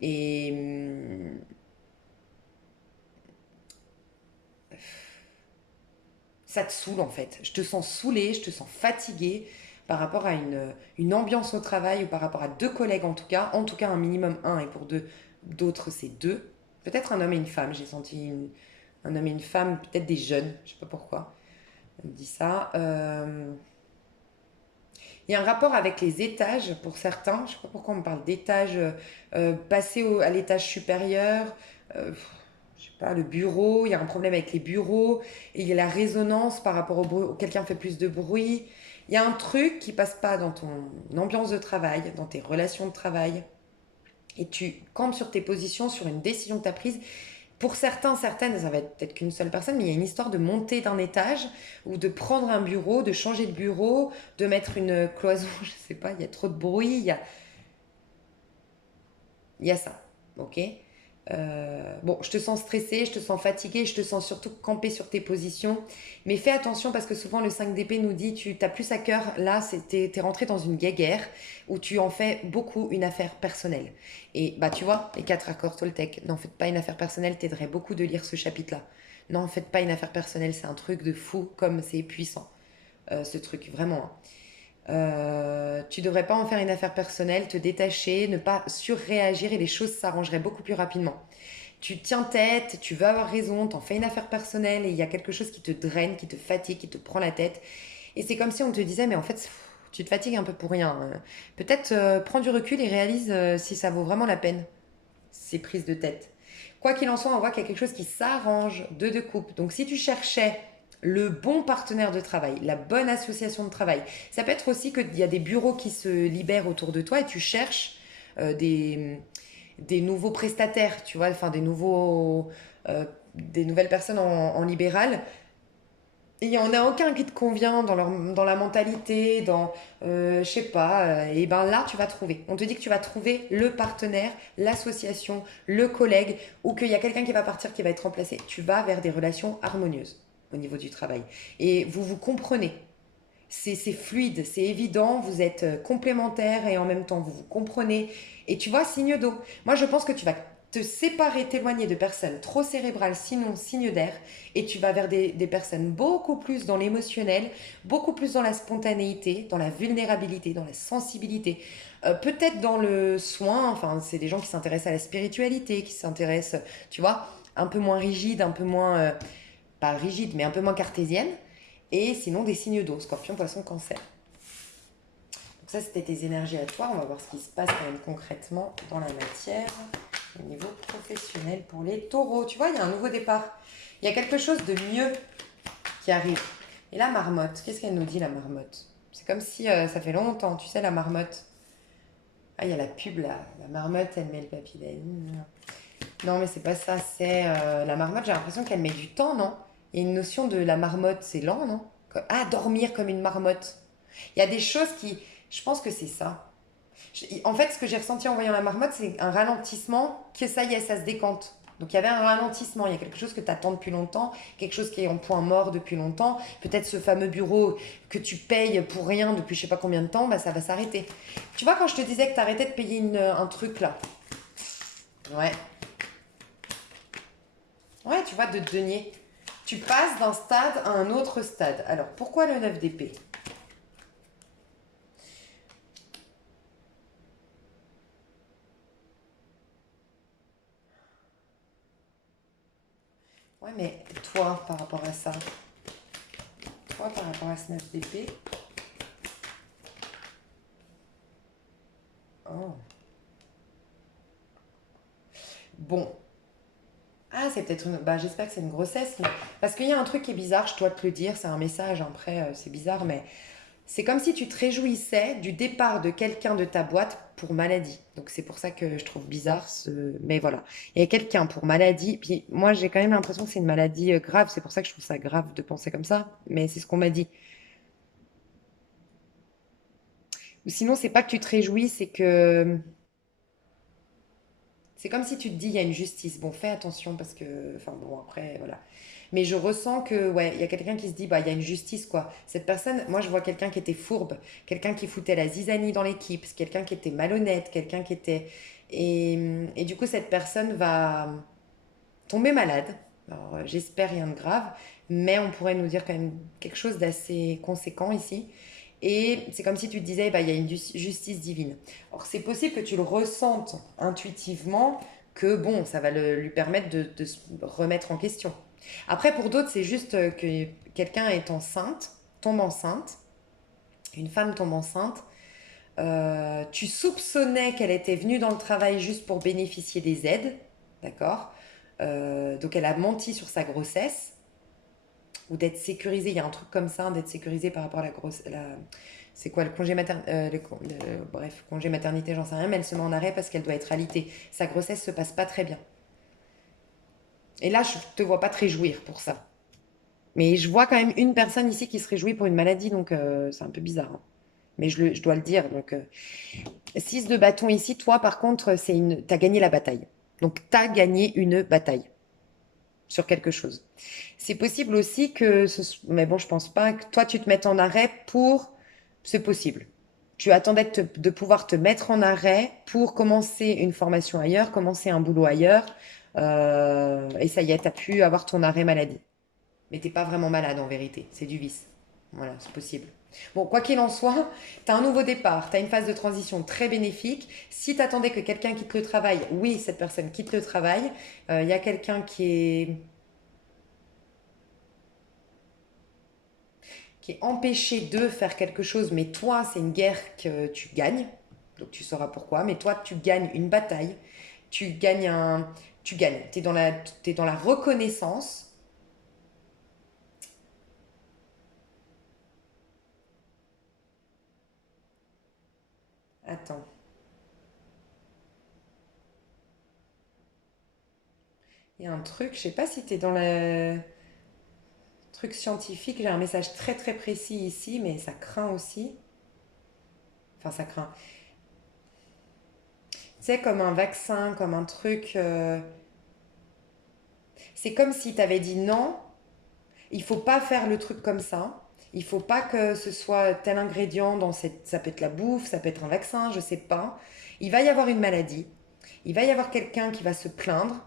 Et ça te saoule en fait. Je te sens saoulée, je te sens fatiguée par rapport à une ambiance au travail ou par rapport à deux collègues en tout cas un minimum un et pour deux d'autres, c'est deux. Peut-être un homme et une femme. J'ai senti un homme et une femme, peut-être des jeunes. Je sais pas pourquoi. On me dit ça. Il y a un rapport avec les étages pour certains. Je sais pas pourquoi on me parle d'étages. Passer à l'étage supérieur. Euh, je sais pas, le bureau. Il y a un problème avec les bureaux. Et il y a la résonance par rapport au bruit. Quelqu'un fait plus de bruit. Il y a un truc qui passe pas dans ton ambiance de travail, dans tes relations de travail. Et tu campes sur tes positions, sur une décision que tu as prise. Pour certains, certaines, ça va être peut-être qu'une seule personne, mais il y a une histoire de monter d'un étage ou de prendre un bureau, de changer de bureau, de mettre une cloison, je sais pas, il y a trop de bruit, il y a ça, ok. Bon, je te sens stressé, je te sens fatigué, je te sens surtout camper sur tes positions. Mais fais attention parce que souvent le 5 d'épée nous dit tu as plus à cœur, là, t'es rentré dans une guéguerre où tu en fais beaucoup une affaire personnelle. Et bah tu vois, les 4 accords Toltec, n'en faites pas une affaire personnelle, t'aiderait beaucoup de lire ce chapitre-là. N'en faites pas une affaire personnelle, c'est un truc de fou comme c'est puissant, ce truc, vraiment, hein. Tu devrais pas en faire une affaire personnelle, te détacher, ne pas surréagir et les choses s'arrangeraient beaucoup plus rapidement. Tu tiens tête, tu veux avoir raison, t'en fais une affaire personnelle et il y a quelque chose qui te draine, qui te fatigue, qui te prend la tête. Et c'est comme si on te disait, mais en fait, tu te fatigues un peu pour rien. Peut-être prends du recul et réalise si ça vaut vraiment la peine, ces prises de tête. Quoi qu'il en soit, on voit qu'il y a quelque chose qui s'arrange de deux couples. Donc si tu cherchais le bon partenaire de travail, la bonne association de travail, ça peut être aussi qu'il y a des bureaux qui se libèrent autour de toi et tu cherches des nouveaux prestataires, tu vois, enfin des nouvelles personnes en libéral. Et il n'y en a aucun qui te convient dans la mentalité, je sais pas, et ben là, tu vas trouver. On te dit que tu vas trouver le partenaire, l'association, le collègue, ou qu'il y a quelqu'un qui va partir, qui va être remplacé. Tu vas vers des relations harmonieuses au niveau du travail. Et vous vous comprenez. C'est fluide, c'est évident, vous êtes complémentaires et en même temps vous vous comprenez. Et tu vois, signe d'eau. Moi, je pense que tu vas te séparer, t'éloigner de personnes trop cérébrales, sinon signe d'air, et tu vas vers des personnes beaucoup plus dans l'émotionnel, beaucoup plus dans la spontanéité, dans la vulnérabilité, dans la sensibilité, peut-être dans le soin, enfin, c'est des gens qui s'intéressent à la spiritualité, qui s'intéressent, tu vois, un peu moins rigide, un peu moins, pas rigide, mais un peu moins cartésienne. Et sinon, des signes d'eau, scorpion, poisson, cancer. Donc ça, c'était tes énergies à toi. On va voir ce qui se passe quand même concrètement dans la matière au niveau professionnel pour les taureaux. Tu vois, il y a un nouveau départ. Il y a quelque chose de mieux qui arrive. Et la marmotte, qu'est-ce qu'elle nous dit, la marmotte? C'est comme si ça fait longtemps, tu sais, la marmotte. Ah, il y a la pub là. La marmotte, elle met le papy d'Annie. Non, mais c'est pas ça. C'est la marmotte, j'ai l'impression qu'elle met du temps, non? Il y a une notion de la marmotte, c'est lent, non? Ah, dormir comme une marmotte. Il y a des choses qui. Je pense que c'est ça. En fait, ce que j'ai ressenti en voyant la marmotte, c'est un ralentissement, que ça y est, ça se décante. Donc il y avait un ralentissement, il y a quelque chose que tu attends depuis longtemps, quelque chose qui est en point mort depuis longtemps. Peut-être ce fameux bureau que tu payes pour rien depuis je sais pas combien de temps, bah ça va s'arrêter. Tu vois, quand je te disais que tu arrêtais de payer un truc là, ouais, ouais, tu vois, de denier. Tu passes d'un stade à un autre stade. Alors, pourquoi le 9 d'épée? Ouais, mais toi, par rapport à ça, toi, par rapport à ce 9 d'épée, oh. Bon. Ah, c'est peut-être une. Bah, j'espère que c'est une grossesse, mais. Parce qu'il y a un truc qui est bizarre, je dois te le dire, c'est un message, après, c'est bizarre, mais c'est comme si tu te réjouissais du départ de quelqu'un de ta boîte pour maladie. Donc c'est pour ça que je trouve bizarre ce. Mais voilà. Il y a quelqu'un pour maladie. Puis moi j'ai quand même l'impression que c'est une maladie grave. C'est pour ça que je trouve ça grave de penser comme ça. Mais c'est ce qu'on m'a dit. Ou sinon c'est pas que tu te réjouis, c'est que c'est comme si tu te dis il y a une justice. Bon, fais attention parce que. Enfin bon, après, voilà. Mais je ressens que, ouais, il y a quelqu'un qui se dit, bah, il y a une justice, quoi. Cette personne, moi, je vois quelqu'un qui était fourbe, quelqu'un qui foutait la zizanie dans l'équipe, quelqu'un qui était malhonnête, quelqu'un qui était. Et du coup, cette personne va tomber malade. Alors, j'espère rien de grave, mais on pourrait nous dire quand même quelque chose d'assez conséquent ici. Et c'est comme si tu te disais, bah, il y a une justice divine. Alors, c'est possible que tu le ressentes intuitivement, que bon, ça va lui permettre de se remettre en question. Après, pour d'autres, c'est juste que quelqu'un est enceinte, tombe enceinte, une femme tombe enceinte, tu soupçonnais qu'elle était venue dans le travail juste pour bénéficier des aides, d'accord. Donc elle a menti sur sa grossesse, ou d'être sécurisée, il y a un truc comme ça, d'être sécurisée par rapport à la grossesse. C'est quoi le congé maternité, bref, congé maternité, j'en sais rien, mais elle se met en arrêt parce qu'elle doit être alitée. Sa grossesse se passe pas très bien. Et là, je te vois pas te réjouir pour ça. Mais je vois quand même une personne ici qui se réjouit pour une maladie, donc c'est un peu bizarre, hein. Mais je dois le dire. Donc, 6 de bâton ici, toi par contre, t'as gagné la bataille. Donc, t'as gagné une bataille sur quelque chose. C'est possible aussi mais bon, je pense pas que toi tu te mettes en arrêt pour. C'est possible. Tu attendais de pouvoir te mettre en arrêt pour commencer une formation ailleurs, commencer un boulot ailleurs, et ça y est, t'as pu avoir ton arrêt maladie. Mais t'es pas vraiment malade en vérité, c'est du vice. Voilà, c'est possible. Bon, quoi qu'il en soit, tu as un nouveau départ, tu as une phase de transition très bénéfique. Si tu attendais que quelqu'un quitte le travail, oui, cette personne quitte le travail. Il y a quelqu'un qui est empêché de faire quelque chose, mais toi, c'est une guerre que tu gagnes. Donc tu sauras pourquoi. Mais toi, tu gagnes une bataille. Tu gagnes un. Tu gagnes. T'es dans la reconnaissance. Attends. Il y a un truc, je sais pas si tu es dans le truc scientifique. J'ai un message très très précis ici, mais ça craint aussi. Enfin, ça craint. C'est comme un vaccin, comme un truc. C'est comme si tu avais dit non, il faut pas faire le truc comme ça. Il faut pas que ce soit tel ingrédient dans cette. Ça peut être la bouffe, ça peut être un vaccin, je sais pas. Il va y avoir une maladie. Il va y avoir quelqu'un qui va se plaindre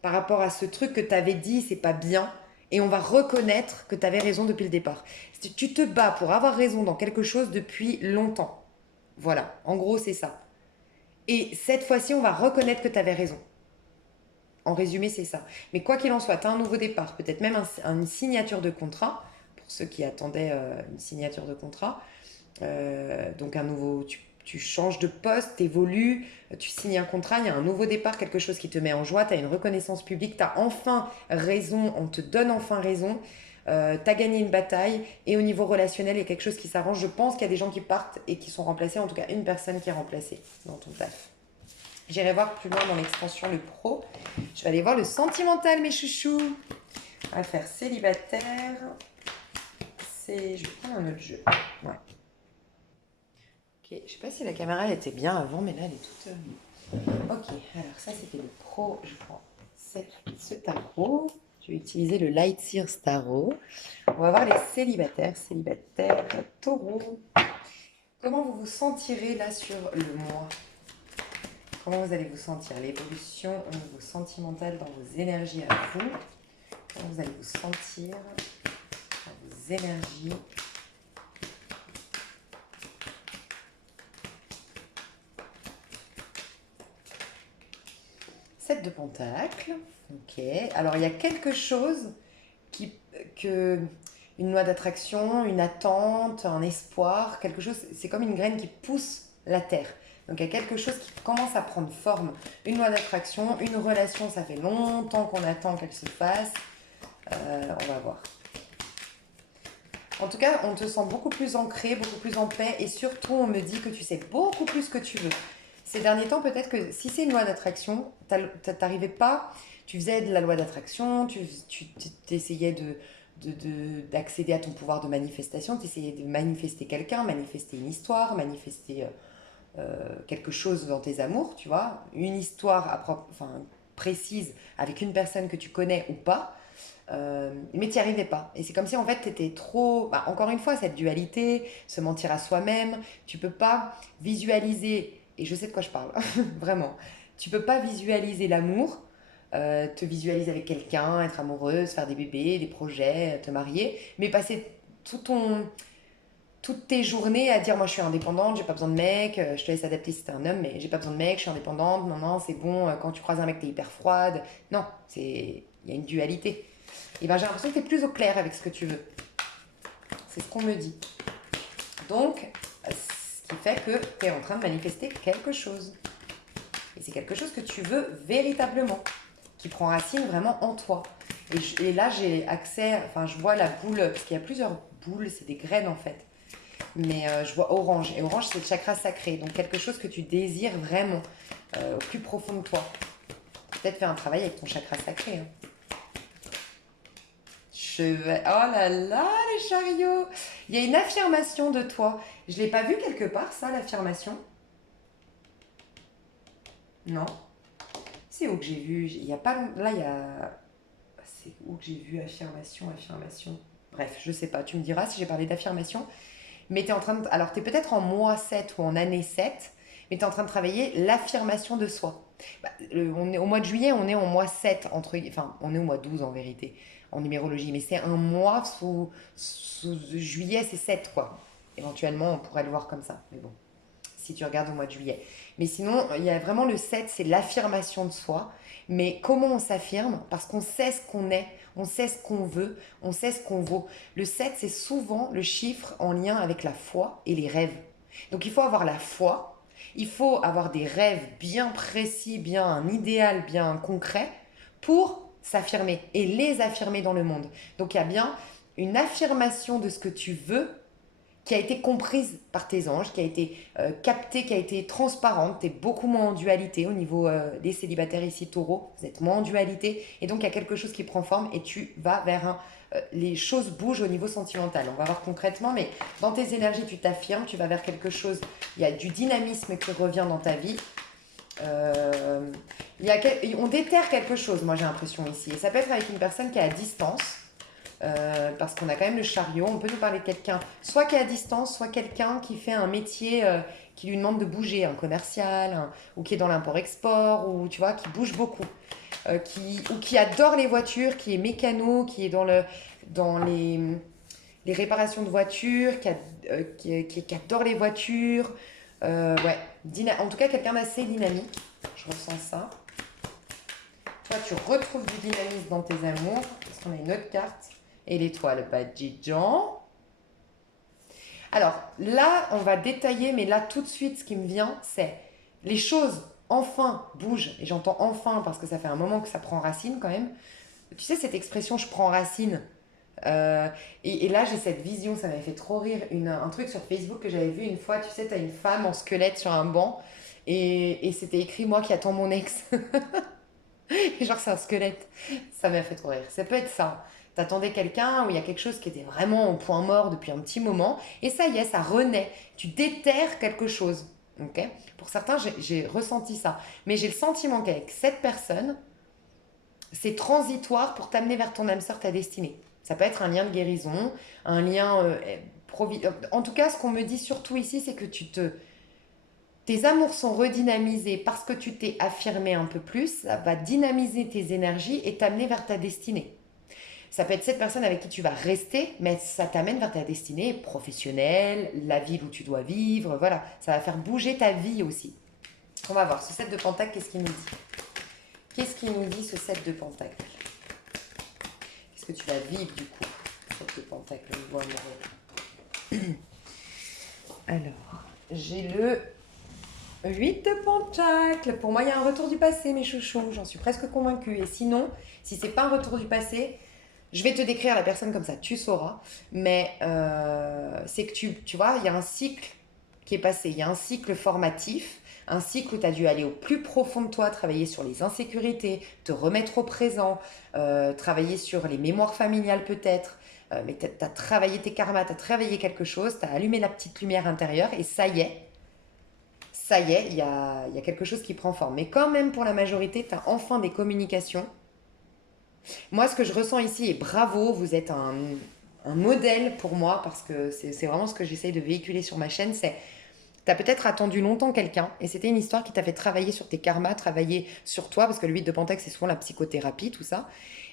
par rapport à ce truc que tu avais dit, c'est pas bien. Et on va reconnaître que tu avais raison depuis le départ. Tu te bats pour avoir raison dans quelque chose depuis longtemps. Voilà, en gros, c'est ça. Et cette fois-ci, on va reconnaître que tu avais raison. En résumé, c'est ça. Mais quoi qu'il en soit, tu as un nouveau départ, peut-être même une signature de contrat, pour ceux qui attendaient une signature de contrat. Donc un nouveau, tu changes de poste, tu évolues, tu signes un contrat, il y a un nouveau départ, quelque chose qui te met en joie, tu as une reconnaissance publique, tu as enfin raison, on te donne enfin raison, tu as gagné une bataille, et au niveau relationnel, il y a quelque chose qui s'arrange. Je pense qu'il y a des gens qui partent et qui sont remplacés, en tout cas une personne qui est remplacée dans ton taf. J'irai voir plus loin dans l'extension le pro. Je vais aller voir le sentimental, mes chouchous. On va faire célibataire. Je vais prendre un autre jeu. Ouais. Ok, je sais pas si la caméra était bien avant, mais là elle est toute. Ok, alors ça c'était le pro. Je prends ce tarot. Je vais utiliser le Light Sears Tarot. On va voir les célibataires. Célibataires, taureau. Comment vous vous sentirez là sur le mois? Comment vous allez vous sentir? L'évolution au niveau sentimental dans vos énergies à vous. Comment vous allez vous sentir dans vos énergies? Sept de pentacles. Ok. Alors, il y a quelque chose qui, que, une loi d'attraction, une attente, un espoir, quelque chose, c'est comme une graine qui pousse la terre. Donc il y a quelque chose qui commence à prendre forme. Une loi d'attraction, une relation, ça fait longtemps qu'on attend qu'elle se fasse. On va voir. En tout cas, on te sent beaucoup plus ancré, beaucoup plus en paix, et surtout, on me dit que tu sais beaucoup plus ce que tu veux. Ces derniers temps, peut-être que si c'est une loi d'attraction, t'arrivais pas, tu faisais de la loi d'attraction, tu essayais d'accéder à ton pouvoir de manifestation, tu essayais de manifester quelqu'un, manifester une histoire, manifester quelque chose dans tes amours, tu vois, une histoire enfin, précise avec une personne que tu connais ou pas. Mais tu n'y arrivais pas. Et c'est comme si en fait tu étais trop. Bah, encore une fois, cette dualité, se mentir à soi-même, tu peux pas visualiser, et je sais de quoi je parle, vraiment, tu peux pas visualiser l'amour, te visualiser avec quelqu'un, être amoureuse, faire des bébés, des projets, te marier, mais passer tout toutes tes journées à dire moi je suis indépendante, j'ai pas besoin de mec, je te laisse adapter si t'es un homme, mais j'ai pas besoin de mec, je suis indépendante, non, non, c'est bon, quand tu croises un mec, t'es hyper froide. Non, il y a une dualité. Et ben j'ai l'impression que t'es plus au clair avec ce que tu veux. C'est ce qu'on me dit. Donc, ce qui fait que tu es en train de manifester quelque chose. Et c'est quelque chose que tu veux véritablement, qui prend racine vraiment en toi. Et là, j'ai accès, enfin, je vois la boule, parce qu'il y a plusieurs boules, c'est des graines en fait. Mais je vois orange. Et orange, c'est le chakra sacré. Donc, quelque chose que tu désires vraiment au plus profond de toi. Peut-être faire un travail avec ton chakra sacré. Hein. Oh là là, les chariots! Il y a une affirmation de toi. Je ne l'ai pas vu quelque part, ça, l'affirmation? Non. C'est où que j'ai vu? Il y a pas longtemps. Là, il y a. C'est où que j'ai vu affirmation, affirmation? Bref, je sais pas. Tu me diras si j'ai parlé d'affirmation. Mais tu es en train de. Alors, tu es peut-être en mois 7 ou en année 7, mais tu es en train de travailler l'affirmation de soi. On est, au mois de juillet, on est en mois 7, enfin, on est au mois 12 en vérité, en numérologie, mais c'est un mois sous juillet, c'est 7 quoi. Éventuellement, on pourrait le voir comme ça, mais bon, si tu regardes au mois de juillet. Mais sinon, il y a vraiment le 7, c'est l'affirmation de soi. Mais comment on s'affirme? Parce qu'on sait ce qu'on est, on sait ce qu'on veut, on sait ce qu'on vaut. Le 7, c'est souvent le chiffre en lien avec la foi et les rêves. Donc il faut avoir la foi, il faut avoir des rêves bien précis, bien un idéal bien concret pour s'affirmer et les affirmer dans le monde. Donc il y a bien une affirmation de ce que tu veux qui a été comprise par tes anges, qui a été captée, qui a été transparente. Tu es beaucoup moins en dualité au niveau des célibataires ici, taureau. Vous êtes moins en dualité. Et donc, il y a quelque chose qui prend forme et tu vas vers un... les choses bougent au niveau sentimental. On va voir concrètement, mais dans tes énergies, tu t'affirmes, tu vas vers quelque chose. Il y a du dynamisme qui revient dans ta vie. On déterre quelque chose, moi j'ai l'impression ici. Et ça peut être avec une personne qui est à distance. Parce qu'on a quand même le chariot, on peut nous parler de quelqu'un, soit qui est à distance, soit quelqu'un qui fait un métier qui lui demande de bouger, un commercial, ou qui est dans l'import-export, ou tu vois, qui bouge beaucoup, ou qui adore les voitures, qui est mécano, qui est dans les réparations de voitures, qui adore les voitures, ouais, en tout cas quelqu'un d'assez dynamique, je ressens ça. Toi, tu retrouves du dynamisme dans tes amours, parce qu'on a une autre carte. Et l'étoile Badjijan. Alors là, on va détailler, mais là tout de suite, ce qui me vient, c'est les choses enfin bougent. Et j'entends enfin parce que ça fait un moment que ça prend racine quand même. Tu sais cette expression je prends racine et là j'ai cette vision, ça m'avait fait trop rire. Un truc sur Facebook que j'avais vu une fois, tu sais, t'as une femme en squelette sur un banc et c'était écrit moi qui attends mon ex. Et genre c'est un squelette. Ça m'a fait trop rire. Ça peut être ça. T'attendais quelqu'un où il y a quelque chose qui était vraiment au point mort depuis un petit moment, et ça y est, ça renaît. Tu déterres quelque chose. Okay, pour certains, j'ai ressenti ça. Mais j'ai le sentiment qu'avec cette personne, c'est transitoire pour t'amener vers ton âme sœur, ta destinée. Ça peut être un lien de guérison, un lien... en tout cas, ce qu'on me dit surtout ici, c'est que tes amours sont redynamisés parce que tu t'es affirmé un peu plus. Ça va dynamiser tes énergies et t'amener vers ta destinée. Ça peut être cette personne avec qui tu vas rester, mais ça t'amène vers ta destinée professionnelle, la ville où tu dois vivre, voilà. Ça va faire bouger ta vie aussi. On va voir, ce 7 de Pentacle, qu'est-ce qu'il nous dit? Qu'est-ce qu'il nous dit, ce 7 de Pentacle? Qu'est-ce que tu vas vivre, du coup, 7 de Pentacle, au niveau amoureux? Alors, j'ai le 8 de Pentacle. Pour moi, il y a un retour du passé, mes chouchous. J'en suis presque convaincue. Et sinon, si c'est pas un retour du passé... Je vais te décrire la personne comme ça, tu sauras. Mais c'est que tu vois, il y a un cycle qui est passé. Il y a un cycle formatif, un cycle où tu as dû aller au plus profond de toi, travailler sur les insécurités, te remettre au présent, travailler sur les mémoires familiales peut-être. Mais tu as travaillé tes karmas, tu as travaillé quelque chose, tu as allumé la petite lumière intérieure et ça y est, il y a quelque chose qui prend forme. Mais quand même, pour la majorité, tu as enfin des communications. Moi, ce que je ressens ici, et bravo, vous êtes un modèle pour moi, parce que c'est vraiment ce que j'essaye de véhiculer sur ma chaîne, c'est tu as peut-être attendu longtemps quelqu'un, et c'était une histoire qui t'a fait travailler sur tes karmas, travailler sur toi, parce que le 8 de Pentacle, c'est souvent la psychothérapie, tout ça.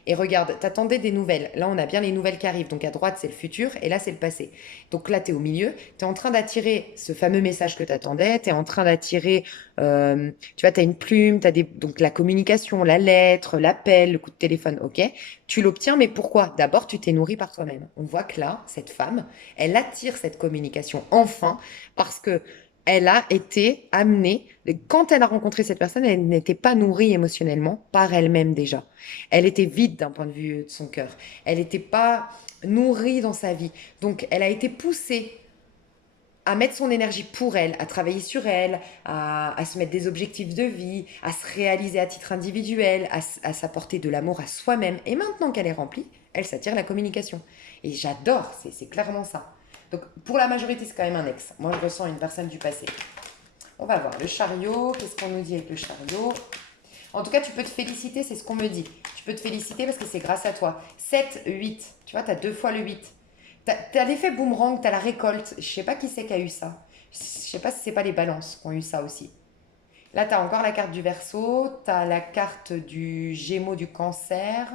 Et regarde, t'attendais des nouvelles. Là, on a bien les nouvelles qui arrivent. Donc à droite, c'est le futur et là, c'est le passé. Donc là, tu es au milieu. Tu es en train d'attirer ce fameux message que tu attendais. Tu es en train d'attirer, tu vois, tu as une plume, donc la communication, la lettre, l'appel, le coup de téléphone. OK. Tu l'obtiens, mais pourquoi? D'abord, tu t'es nourri par toi-même. On voit que là, cette femme, elle attire cette communication enfin parce que elle a été amenée, quand elle a rencontré cette personne, elle n'était pas nourrie émotionnellement par elle-même déjà. Elle était vide d'un point de vue de son cœur. Elle n'était pas nourrie dans sa vie. Donc, elle a été poussée à mettre son énergie pour elle, à travailler sur elle, à se mettre des objectifs de vie, à se réaliser à titre individuel, à s'apporter de l'amour à soi-même. Et maintenant qu'elle est remplie, elle s'attire la communication. Et j'adore, c'est clairement ça. Donc pour la majorité, c'est quand même un ex. Moi, je ressens une personne du passé. On va voir le chariot. Qu'est-ce qu'on nous dit avec le chariot? En tout cas, tu peux te féliciter, c'est ce qu'on me dit. Tu peux te féliciter parce que c'est grâce à toi. 7, 8. Tu vois, tu as deux fois le 8. T'as l'effet boomerang, t'as la récolte. Je sais pas qui c'est qui a eu ça. Je sais pas si c'est pas les balances qui ont eu ça aussi. Là, t'as encore la carte du Verseau, t'as la carte du Gémeaux du Cancer,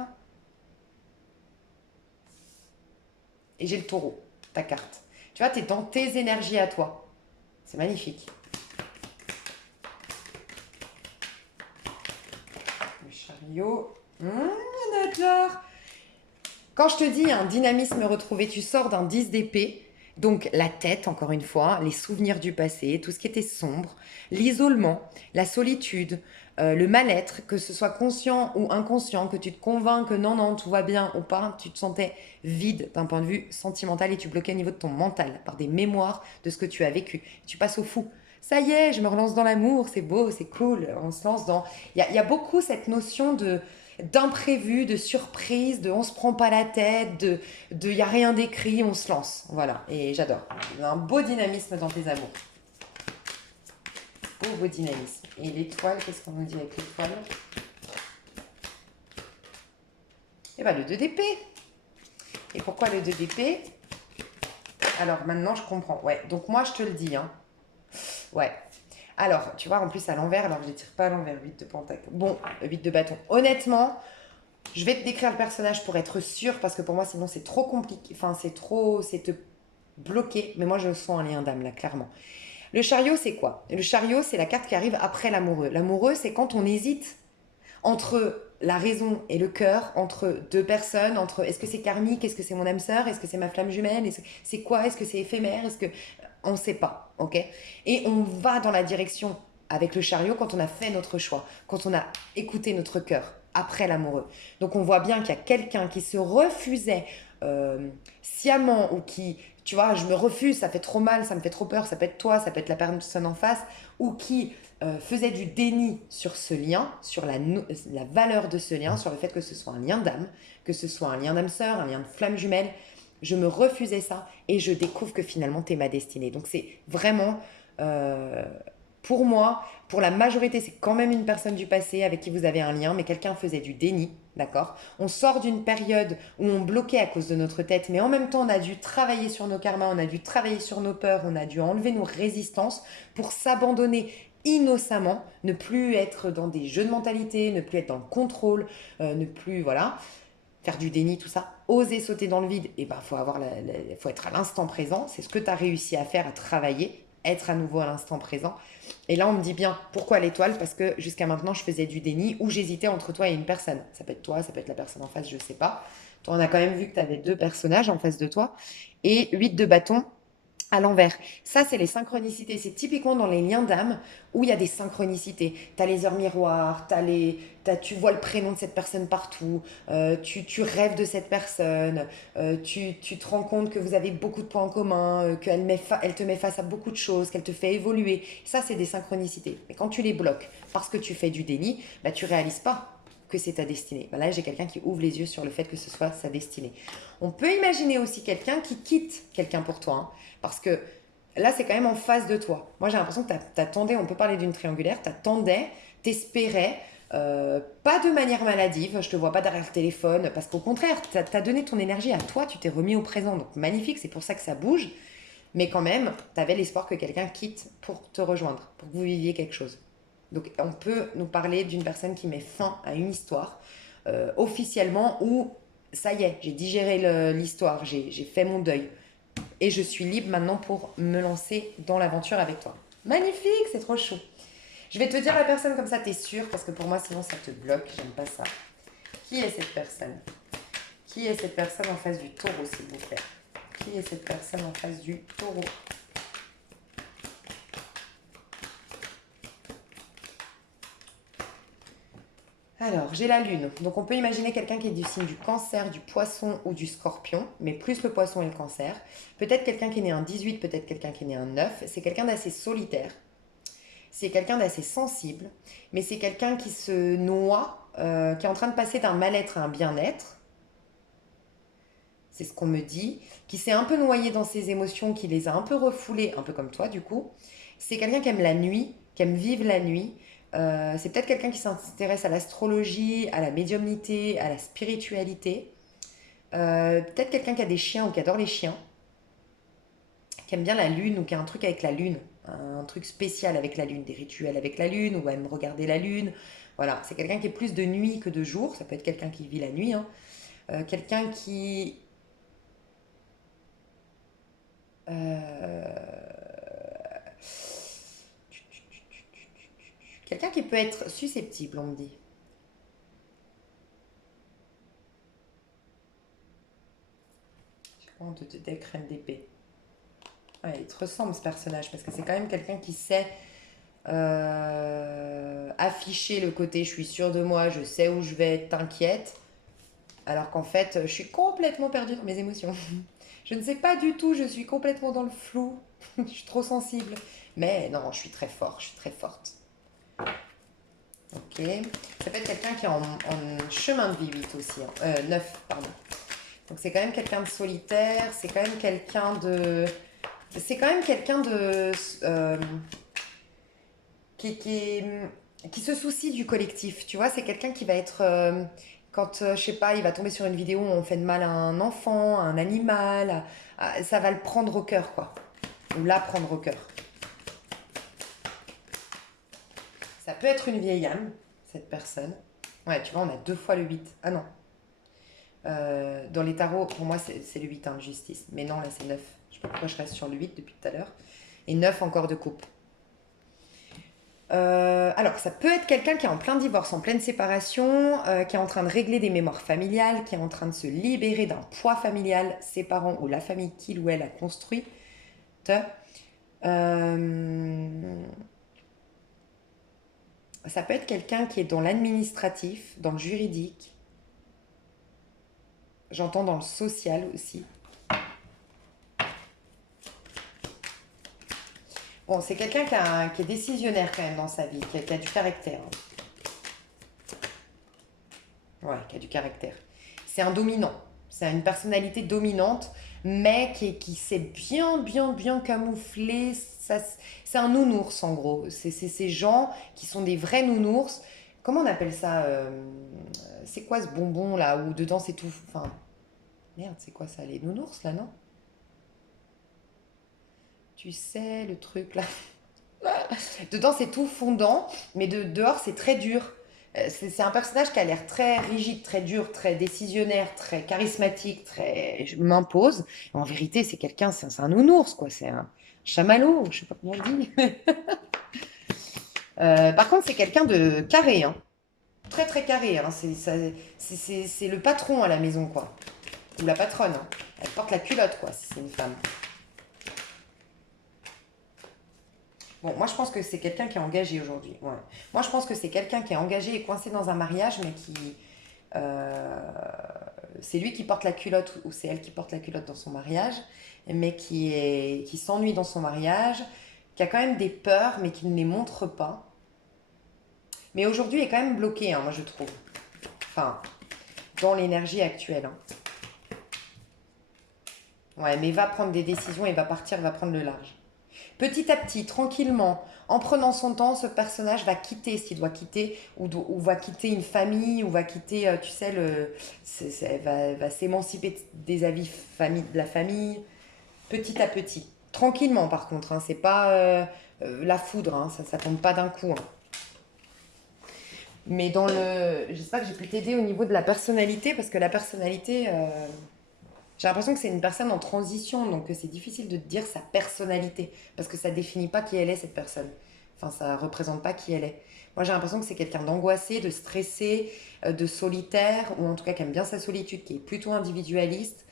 et j'ai le Taureau, ta carte. Tu vois, t'es dans tes énergies à toi. C'est magnifique. Le chariot. D'accord. Quand je te dis un dynamisme retrouvé, tu sors d'un 10 d'épée, donc la tête, encore une fois, les souvenirs du passé, tout ce qui était sombre, l'isolement, la solitude, le mal-être, que ce soit conscient ou inconscient, que tu te convaincs que non, non, tout va bien ou pas, tu te sentais vide d'un point de vue sentimental et tu bloquais au niveau de ton mental par des mémoires de ce que tu as vécu. Tu passes au fou. Ça y est, je me relance dans l'amour, c'est beau, c'est cool, on se lance dans... Il y a beaucoup cette notion de d'imprévu, de surprise, de on se prend pas la tête, de y a rien d'écrit, on se lance. Voilà, et j'adore. Un beau dynamisme dans tes amours. Beau dynamisme. Et l'étoile, qu'est-ce qu'on nous dit avec l'étoile? Eh bien, le 2 d'épée. Et pourquoi le 2 d'épée? Alors, maintenant, je comprends. Ouais, donc moi, je te le dis, hein. Ouais. Alors, tu vois, en plus, à l'envers, alors je ne les tire pas à l'envers, 8 de pentacle. Bon, 8 de bâton. Honnêtement, je vais te décrire le personnage pour être sûr, parce que pour moi, sinon, c'est trop compliqué. Enfin, c'est te bloquer. Mais moi, je sens un lien d'âme, là, clairement. Le chariot, c'est quoi? Le chariot, c'est la carte qui arrive après l'amoureux. L'amoureux, c'est quand on hésite entre la raison et le cœur, entre deux personnes, entre est-ce que c'est karmique, est-ce que c'est mon âme sœur, est-ce que c'est ma flamme jumelle, c'est quoi, est-ce que c'est éphémère, est-ce que... On ne sait pas, ok? Et on va dans la direction avec le chariot quand on a fait notre choix, quand on a écouté notre cœur après l'amoureux. Donc on voit bien qu'il y a quelqu'un qui se refusait sciemment ou qui, tu vois, je me refuse, ça fait trop mal, ça me fait trop peur, ça peut être toi, ça peut être la personne en face, ou qui faisait du déni sur ce lien, sur la valeur de ce lien, sur le fait que ce soit un lien d'âme, que ce soit un lien d'âme sœur, un lien de flamme jumelle. Je me refusais ça et je découvre que finalement, t'es ma destinée. Donc c'est vraiment, euh, pour moi, pour la majorité, c'est quand même une personne du passé avec qui vous avez un lien, mais quelqu'un faisait du déni, d'accord? On sort d'une période où on bloquait à cause de notre tête, mais en même temps, on a dû travailler sur nos karmas, on a dû travailler sur nos peurs, on a dû enlever nos résistances pour s'abandonner innocemment, ne plus être dans des jeux de mentalité, ne plus être dans le contrôle, ne plus, voilà, faire du déni, tout ça, oser sauter dans le vide, et ben faut être à l'instant présent, c'est ce que tu as réussi à faire, à travailler, être à nouveau à l'instant présent. Et là, on me dit bien, pourquoi l'étoile? Parce que jusqu'à maintenant, je faisais du déni ou j'hésitais entre toi et une personne. Ça peut être toi, ça peut être la personne en face, je sais pas. Toi, on a quand même vu que tu avais deux personnages en face de toi. Et 8 de bâton, à l'envers. Ça, c'est les synchronicités. C'est typiquement dans les liens d'âme où il y a des synchronicités. Tu as les heures miroirs, tu vois le prénom de cette personne partout, tu rêves de cette personne, tu te rends compte que vous avez beaucoup de points en commun, elle te met face à beaucoup de choses, qu'elle te fait évoluer. Ça, c'est des synchronicités. Mais quand tu les bloques parce que tu fais du déni, bah, tu réalises pas que c'est ta destinée. Bah là, j'ai quelqu'un qui ouvre les yeux sur le fait que ce soit sa destinée. On peut imaginer aussi quelqu'un qui quitte quelqu'un pour toi, hein. Parce que là, c'est quand même en face de toi. Moi, j'ai l'impression que t'attendais, on peut parler d'une triangulaire, t'attendais, t'espérais, pas de manière maladive, je te vois pas derrière le téléphone, parce qu'au contraire, t'as donné ton énergie à toi, tu t'es remis au présent, donc magnifique, c'est pour ça que ça bouge, mais quand même, t'avais l'espoir que quelqu'un quitte pour te rejoindre, pour que vous viviez quelque chose. Donc on peut nous parler d'une personne qui met fin à une histoire, officiellement ou ça y est, j'ai digéré l'histoire, j'ai fait mon deuil. Et je suis libre maintenant pour me lancer dans l'aventure avec toi. Magnifique, c'est trop chaud. Je vais te dire la personne comme ça, t'es sûr, parce que pour moi, sinon, ça te bloque. J'aime pas ça. Qui est cette personne? Qui est cette personne en face du taureau, s'il vous plaît? Qui est cette personne en face du taureau? Alors, j'ai la lune. Donc, on peut imaginer quelqu'un qui est du signe du cancer, du poisson ou du scorpion, mais plus le poisson et le cancer. Peut-être quelqu'un qui est né un 18, peut-être quelqu'un qui est né un 9. C'est quelqu'un d'assez solitaire. C'est quelqu'un d'assez sensible, mais c'est quelqu'un qui se noie, qui est en train de passer d'un mal-être à un bien-être. C'est ce qu'on me dit. Qui s'est un peu noyé dans ses émotions, qui les a un peu refoulées, un peu comme toi du coup. C'est quelqu'un qui aime la nuit, qui aime vivre la nuit. C'est peut-être quelqu'un qui s'intéresse à l'astrologie, à la médiumnité, à la spiritualité. Peut-être quelqu'un qui a des chiens ou qui adore les chiens, qui aime bien la lune ou qui a un truc avec la lune, un truc spécial avec la lune, des rituels avec la lune ou aime regarder la lune. Voilà, c'est quelqu'un qui est plus de nuit que de jour. Ça peut être quelqu'un qui vit la nuit, hein. Quelqu'un qui quelqu'un qui peut être susceptible, on me dit. Je prends de deck reine d'épée. Ouais, il te ressemble ce personnage parce que c'est quand même quelqu'un qui sait afficher le côté je suis sûr de moi, je sais où je vais, t'inquiète. Alors qu'en fait, je suis complètement perdue dans mes émotions. Je ne sais pas du tout, je suis complètement dans le flou. Je suis trop sensible. Mais non, je suis très fort, je suis très forte. Ok. Ça peut être quelqu'un qui est en chemin de vie 8 aussi. 9, pardon. Donc c'est quand même quelqu'un de solitaire, c'est quand même quelqu'un de... C'est quand même quelqu'un de... qui, qui, qui se soucie du collectif, tu vois, c'est quelqu'un qui va être... quand, je sais pas, il va tomber sur une vidéo où on fait de mal à un enfant, à un animal, ça va le prendre au cœur, quoi. Ou la prendre au cœur. Ça peut être une vieille âme, cette personne. Ouais, tu vois, on a 2 fois le 8. Ah non. Dans les tarots, pour moi, c'est le 8, hein, de justice. Mais non, là, c'est 9. Je sais pas pourquoi je reste sur le 8 depuis tout à l'heure. Et 9 encore de coupe. Alors, ça peut être quelqu'un qui est en plein divorce, en pleine séparation, qui est en train de régler des mémoires familiales, qui est en train de se libérer d'un poids familial, ses parents ou la famille qu'il ou elle a construite. Euh, Ça peut être quelqu'un qui est dans l'administratif, dans le juridique. J'entends dans le social aussi. Bon, c'est quelqu'un qui est décisionnaire quand même dans sa vie, qui a du caractère. Ouais, qui a du caractère. C'est un dominant. C'est une personnalité dominante, mais qui sait bien camoufler. C'est un nounours en gros. C'est ces gens qui sont des vrais nounours. Comment on appelle ça c'est quoi ce bonbon là où dedans c'est tout. Enfin, merde, c'est quoi ça? Les nounours là, non? Tu sais, le truc là. Dedans c'est tout fondant, mais dehors c'est très dur. C'est un personnage qui a l'air très rigide, très dur, très décisionnaire, très charismatique, très... Je m'impose. En vérité, c'est quelqu'un, c'est un nounours, quoi. C'est un chamallow, je sais pas comment on dit. Par contre, c'est quelqu'un de carré, hein. Très très carré, hein. C'est le patron à la maison, quoi. Ou la patronne, hein. Elle porte la culotte, quoi, si c'est une femme. Bon, moi je pense que c'est quelqu'un qui est engagé aujourd'hui. Ouais. Moi je pense que c'est quelqu'un qui est engagé et coincé dans un mariage, mais qui. euh, c'est lui qui porte la culotte ou c'est elle qui porte la culotte dans son mariage, mais qui s'ennuie dans son mariage, qui a quand même des peurs, mais qui ne les montre pas. Mais aujourd'hui est quand même bloqué, hein, moi je trouve. Enfin, dans l'énergie actuelle, hein. Ouais, mais va prendre des décisions et va partir, va prendre le large. Petit à petit, tranquillement, en prenant son temps, ce personnage va quitter ce qu'il doit quitter, ou va quitter une famille, ou va quitter, tu sais, va s'émanciper des avis de la famille, petit à petit. Tranquillement, par contre, hein, c'est pas la foudre, hein, ça tombe pas d'un coup, hein. Mais dans le... J'espère que j'ai pu t'aider au niveau de la personnalité, parce que la personnalité, j'ai l'impression que c'est une personne en transition, donc c'est difficile de te dire sa personnalité, parce que ça définit pas qui elle est, cette personne. Enfin, ça représente pas qui elle est. Moi, j'ai l'impression que c'est quelqu'un d'angoissé, de stressé, de solitaire, ou en tout cas qui aime bien sa solitude, qui est plutôt individualiste,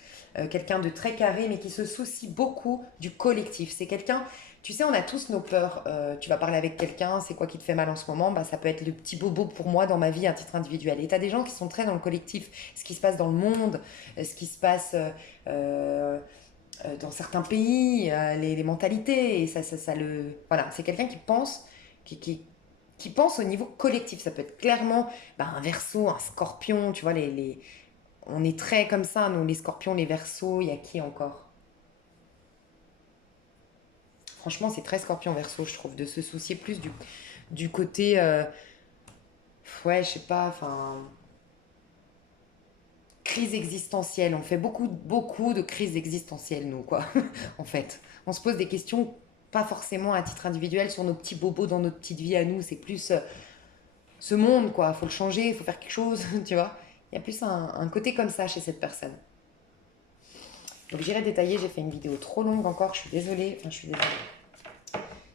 quelqu'un de très carré, mais qui se soucie beaucoup du collectif. C'est quelqu'un, tu sais, on a tous nos peurs. Tu vas parler avec quelqu'un, c'est quoi qui te fait mal en ce moment? Bah, ça peut être le petit bobo pour moi dans ma vie à titre individuel. Et tu as des gens qui sont très dans le collectif, ce qui se passe dans le monde, ce qui se passe euh, dans certains pays, les mentalités. Et ça le... Voilà, c'est quelqu'un qui pense, qui pense au niveau collectif. Ça peut être clairement bah, un verso, un scorpion, tu vois, on est très comme ça, nous, les scorpions, les versos, il y a qui encore? Franchement, c'est très scorpion verso, je trouve, de se soucier plus du côté. Ouais, je sais pas, enfin. Crise existentielle. On fait beaucoup, beaucoup de crises existentielles, nous, quoi, en fait. On se pose des questions, pas forcément à titre individuel, sur nos petits bobos dans notre petite vie à nous. C'est plus ce monde, quoi. Faut le changer, faut faire quelque chose, tu vois. Il y a plus un côté comme ça chez cette personne. Donc j'irai détailler, j'ai fait une vidéo trop longue encore, je suis désolée. Enfin, je suis désolée.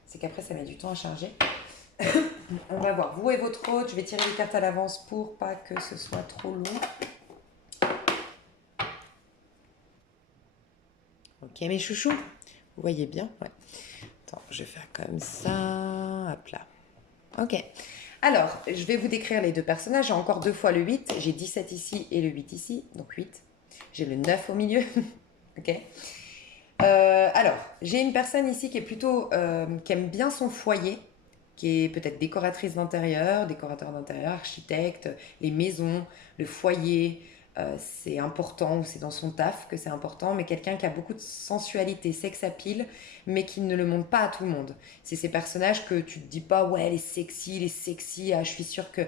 C'est qu'après, ça met du temps à charger. On va voir. Vous et votre hôte, je vais tirer les cartes à l'avance pour pas que ce soit trop long. Ok, mes chouchous, vous voyez bien? Ouais. Attends, je vais faire comme ça. Hop là. Ok. Alors, je vais vous décrire les deux personnages. J'ai encore deux fois le 8. J'ai 17 ici et le 8 ici. Donc 8. J'ai le 9 au milieu. Ok. Alors, j'ai une personne ici qui est plutôt... qui aime bien son foyer, qui est peut-être décoratrice d'intérieur, décorateur d'intérieur, architecte, les maisons, le foyer, c'est important, ou c'est dans son taf que c'est important, mais quelqu'un qui a beaucoup de sensualité, sex appeal, mais qui ne le montre pas à tout le monde. C'est ces personnages que tu te dis pas, ouais, elle est sexy, ah, je suis sûre que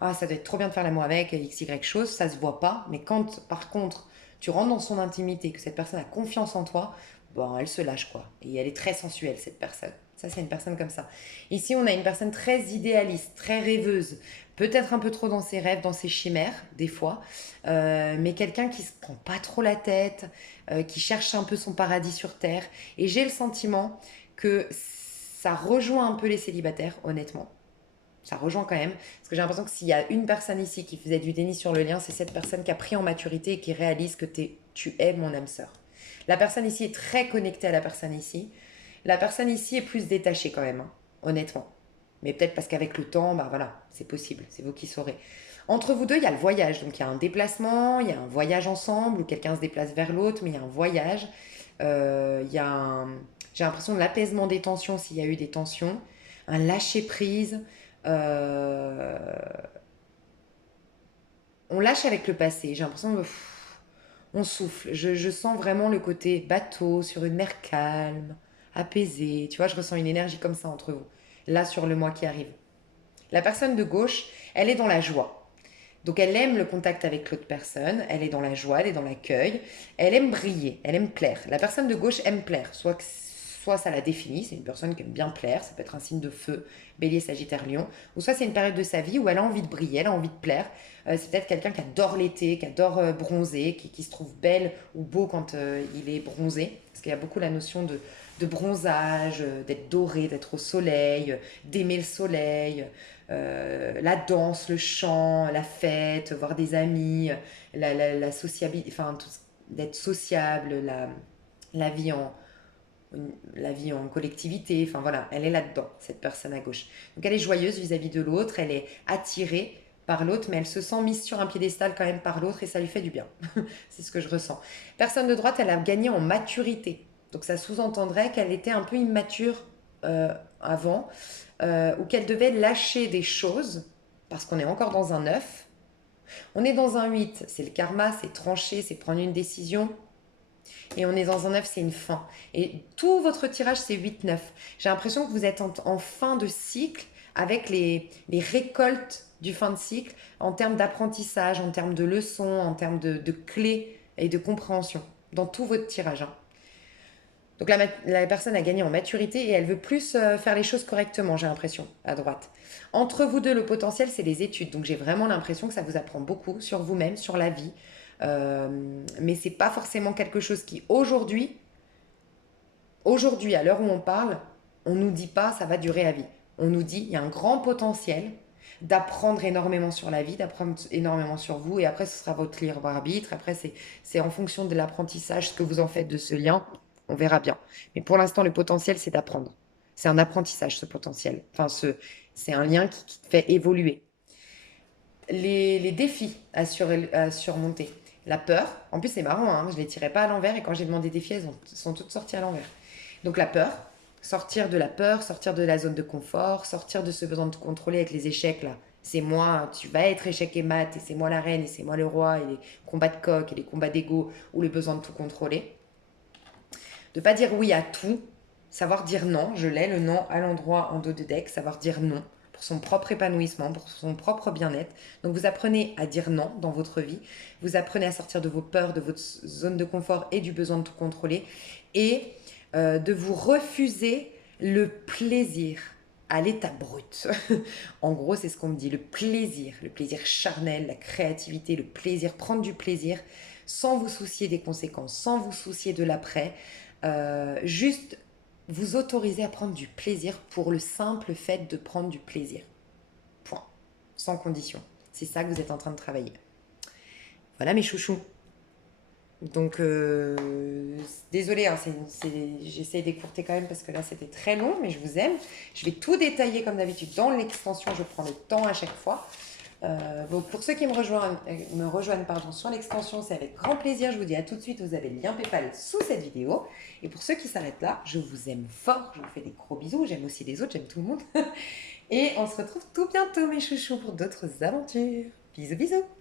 ah, ça doit être trop bien de faire l'amour avec, x, y chose, ça se voit pas, mais quand, par contre, tu rentres dans son intimité, que cette personne a confiance en toi, bon, elle se lâche quoi. Et elle est très sensuelle, cette personne. Ça, c'est une personne comme ça. Ici, on a une personne très idéaliste, très rêveuse, peut-être un peu trop dans ses rêves, dans ses chimères, des fois, mais quelqu'un qui se prend pas trop la tête, qui cherche un peu son paradis sur Terre. Et j'ai le sentiment que ça rejoint un peu les célibataires, honnêtement. Ça rejoint quand même, parce que j'ai l'impression que s'il y a une personne ici qui faisait du déni sur le lien, c'est cette personne qui a pris en maturité et qui réalise que tu es mon âme sœur. La personne ici est très connectée à la personne ici. La personne ici est plus détachée quand même, hein, honnêtement. Mais peut-être parce qu'avec le temps, bah voilà, c'est possible, c'est vous qui saurez. Entre vous deux, il y a le voyage. Donc il y a un déplacement, il y a un voyage ensemble, où quelqu'un se déplace vers l'autre, mais il y a un voyage. Il y a un... J'ai l'impression de l'apaisement des tensions s'il y a eu des tensions, un lâcher-prise. Euh, on lâche avec le passé. J'ai l'impression que on souffle. Je sens vraiment le côté bateau sur une mer calme, apaisée. Tu vois, je ressens une énergie comme ça entre vous. Là, sur le mois qui arrive. La personne de gauche, elle est dans la joie. Donc elle aime le contact avec l'autre personne, elle est dans la joie, elle est dans l'accueil, elle aime briller, elle aime plaire. La personne de gauche aime plaire, soit ça la définit, c'est une personne qui aime bien plaire, ça peut être un signe de feu, bélier, sagittaire, lion, ou soit c'est une période de sa vie où elle a envie de briller, elle a envie de plaire. C'est peut-être quelqu'un qui adore l'été, qui adore bronzer, qui se trouve belle ou beau quand il est bronzé, parce qu'il y a beaucoup la notion de bronzage, d'être doré, d'être au soleil, d'aimer le soleil, la danse, le chant, la fête, voir des amis, la sociabilité, enfin, d'être sociable, la vie en, la vie en collectivité, enfin voilà, elle est là-dedans, cette personne à gauche. Donc elle est joyeuse vis-à-vis de l'autre, elle est attirée par l'autre, mais elle se sent mise sur un piédestal quand même par l'autre et ça lui fait du bien. C'est ce que je ressens. Personne de droite, elle a gagné en maturité. Donc ça sous-entendrait qu'elle était un peu immature avant, ou qu'elle devait lâcher des choses, parce qu'on est encore dans un 9. On est dans un 8, c'est le karma, c'est trancher, c'est prendre une décision. Et on est dans un 9, c'est une fin. Et tout votre tirage, c'est 8-9. J'ai l'impression que vous êtes en fin de cycle avec les récoltes du fin de cycle en termes d'apprentissage, en termes de leçons, en termes de clés et de compréhension dans tout votre tirage, hein. Donc la personne a gagné en maturité et elle veut plus faire les choses correctement, j'ai l'impression, à droite. Entre vous deux, le potentiel, c'est les études. Donc j'ai vraiment l'impression que ça vous apprend beaucoup sur vous-même, sur la vie. Mais c'est pas forcément quelque chose qui, aujourd'hui, à l'heure où on parle, on nous dit pas ça va durer à vie. On nous dit il y a un grand potentiel d'apprendre énormément sur la vie, d'apprendre énormément sur vous, et après ce sera votre libre arbitre. Après c'est en fonction de l'apprentissage, ce que vous en faites de ce lien, on verra bien. Mais pour l'instant, le potentiel, c'est d'apprendre. C'est un apprentissage, ce potentiel. Enfin, c'est un lien qui te fait évoluer. Les défis à surmonter. La peur, en plus c'est marrant, hein, je ne les tirais pas à l'envers et quand j'ai demandé des défis, sont toutes sorties à l'envers. Donc la peur, sortir de la peur, sortir de la zone de confort, sortir de ce besoin de te contrôler avec les échecs là. C'est moi, tu vas être échec et mat, et c'est moi la reine, et c'est moi le roi, et les combats de coq, et les combats d'ego, ou le besoin de tout contrôler. De pas dire oui à tout, savoir dire non, je l'ai, le non à l'endroit en dos de deck, savoir dire non pour son propre épanouissement, pour son propre bien-être. Donc vous apprenez à dire non dans votre vie, vous apprenez à sortir de vos peurs, de votre zone de confort et du besoin de tout contrôler, et de vous refuser le plaisir à l'état brut. En gros, c'est ce qu'on me dit, le plaisir charnel, la créativité, le plaisir, prendre du plaisir sans vous soucier des conséquences, sans vous soucier de l'après, juste vous autoriser à prendre du plaisir pour le simple fait de prendre du plaisir. Point. Sans condition. C'est ça que vous êtes en train de travailler. Voilà mes chouchous. Donc, désolée, hein, j'essaie d'écourter quand même parce que là c'était très long, mais je vous aime. Je vais tout détailler comme d'habitude dans l'extension, je prends le temps à chaque fois. Donc pour ceux qui me rejoignent pardon, sur l'extension, c'est avec grand plaisir. Je vous dis à tout de suite, vous avez le lien PayPal sous cette vidéo. Et pour ceux qui s'arrêtent là, je vous aime fort, je vous fais des gros bisous, j'aime aussi les autres, j'aime tout le monde. Et on se retrouve tout bientôt mes chouchous pour d'autres aventures. Bisous bisous.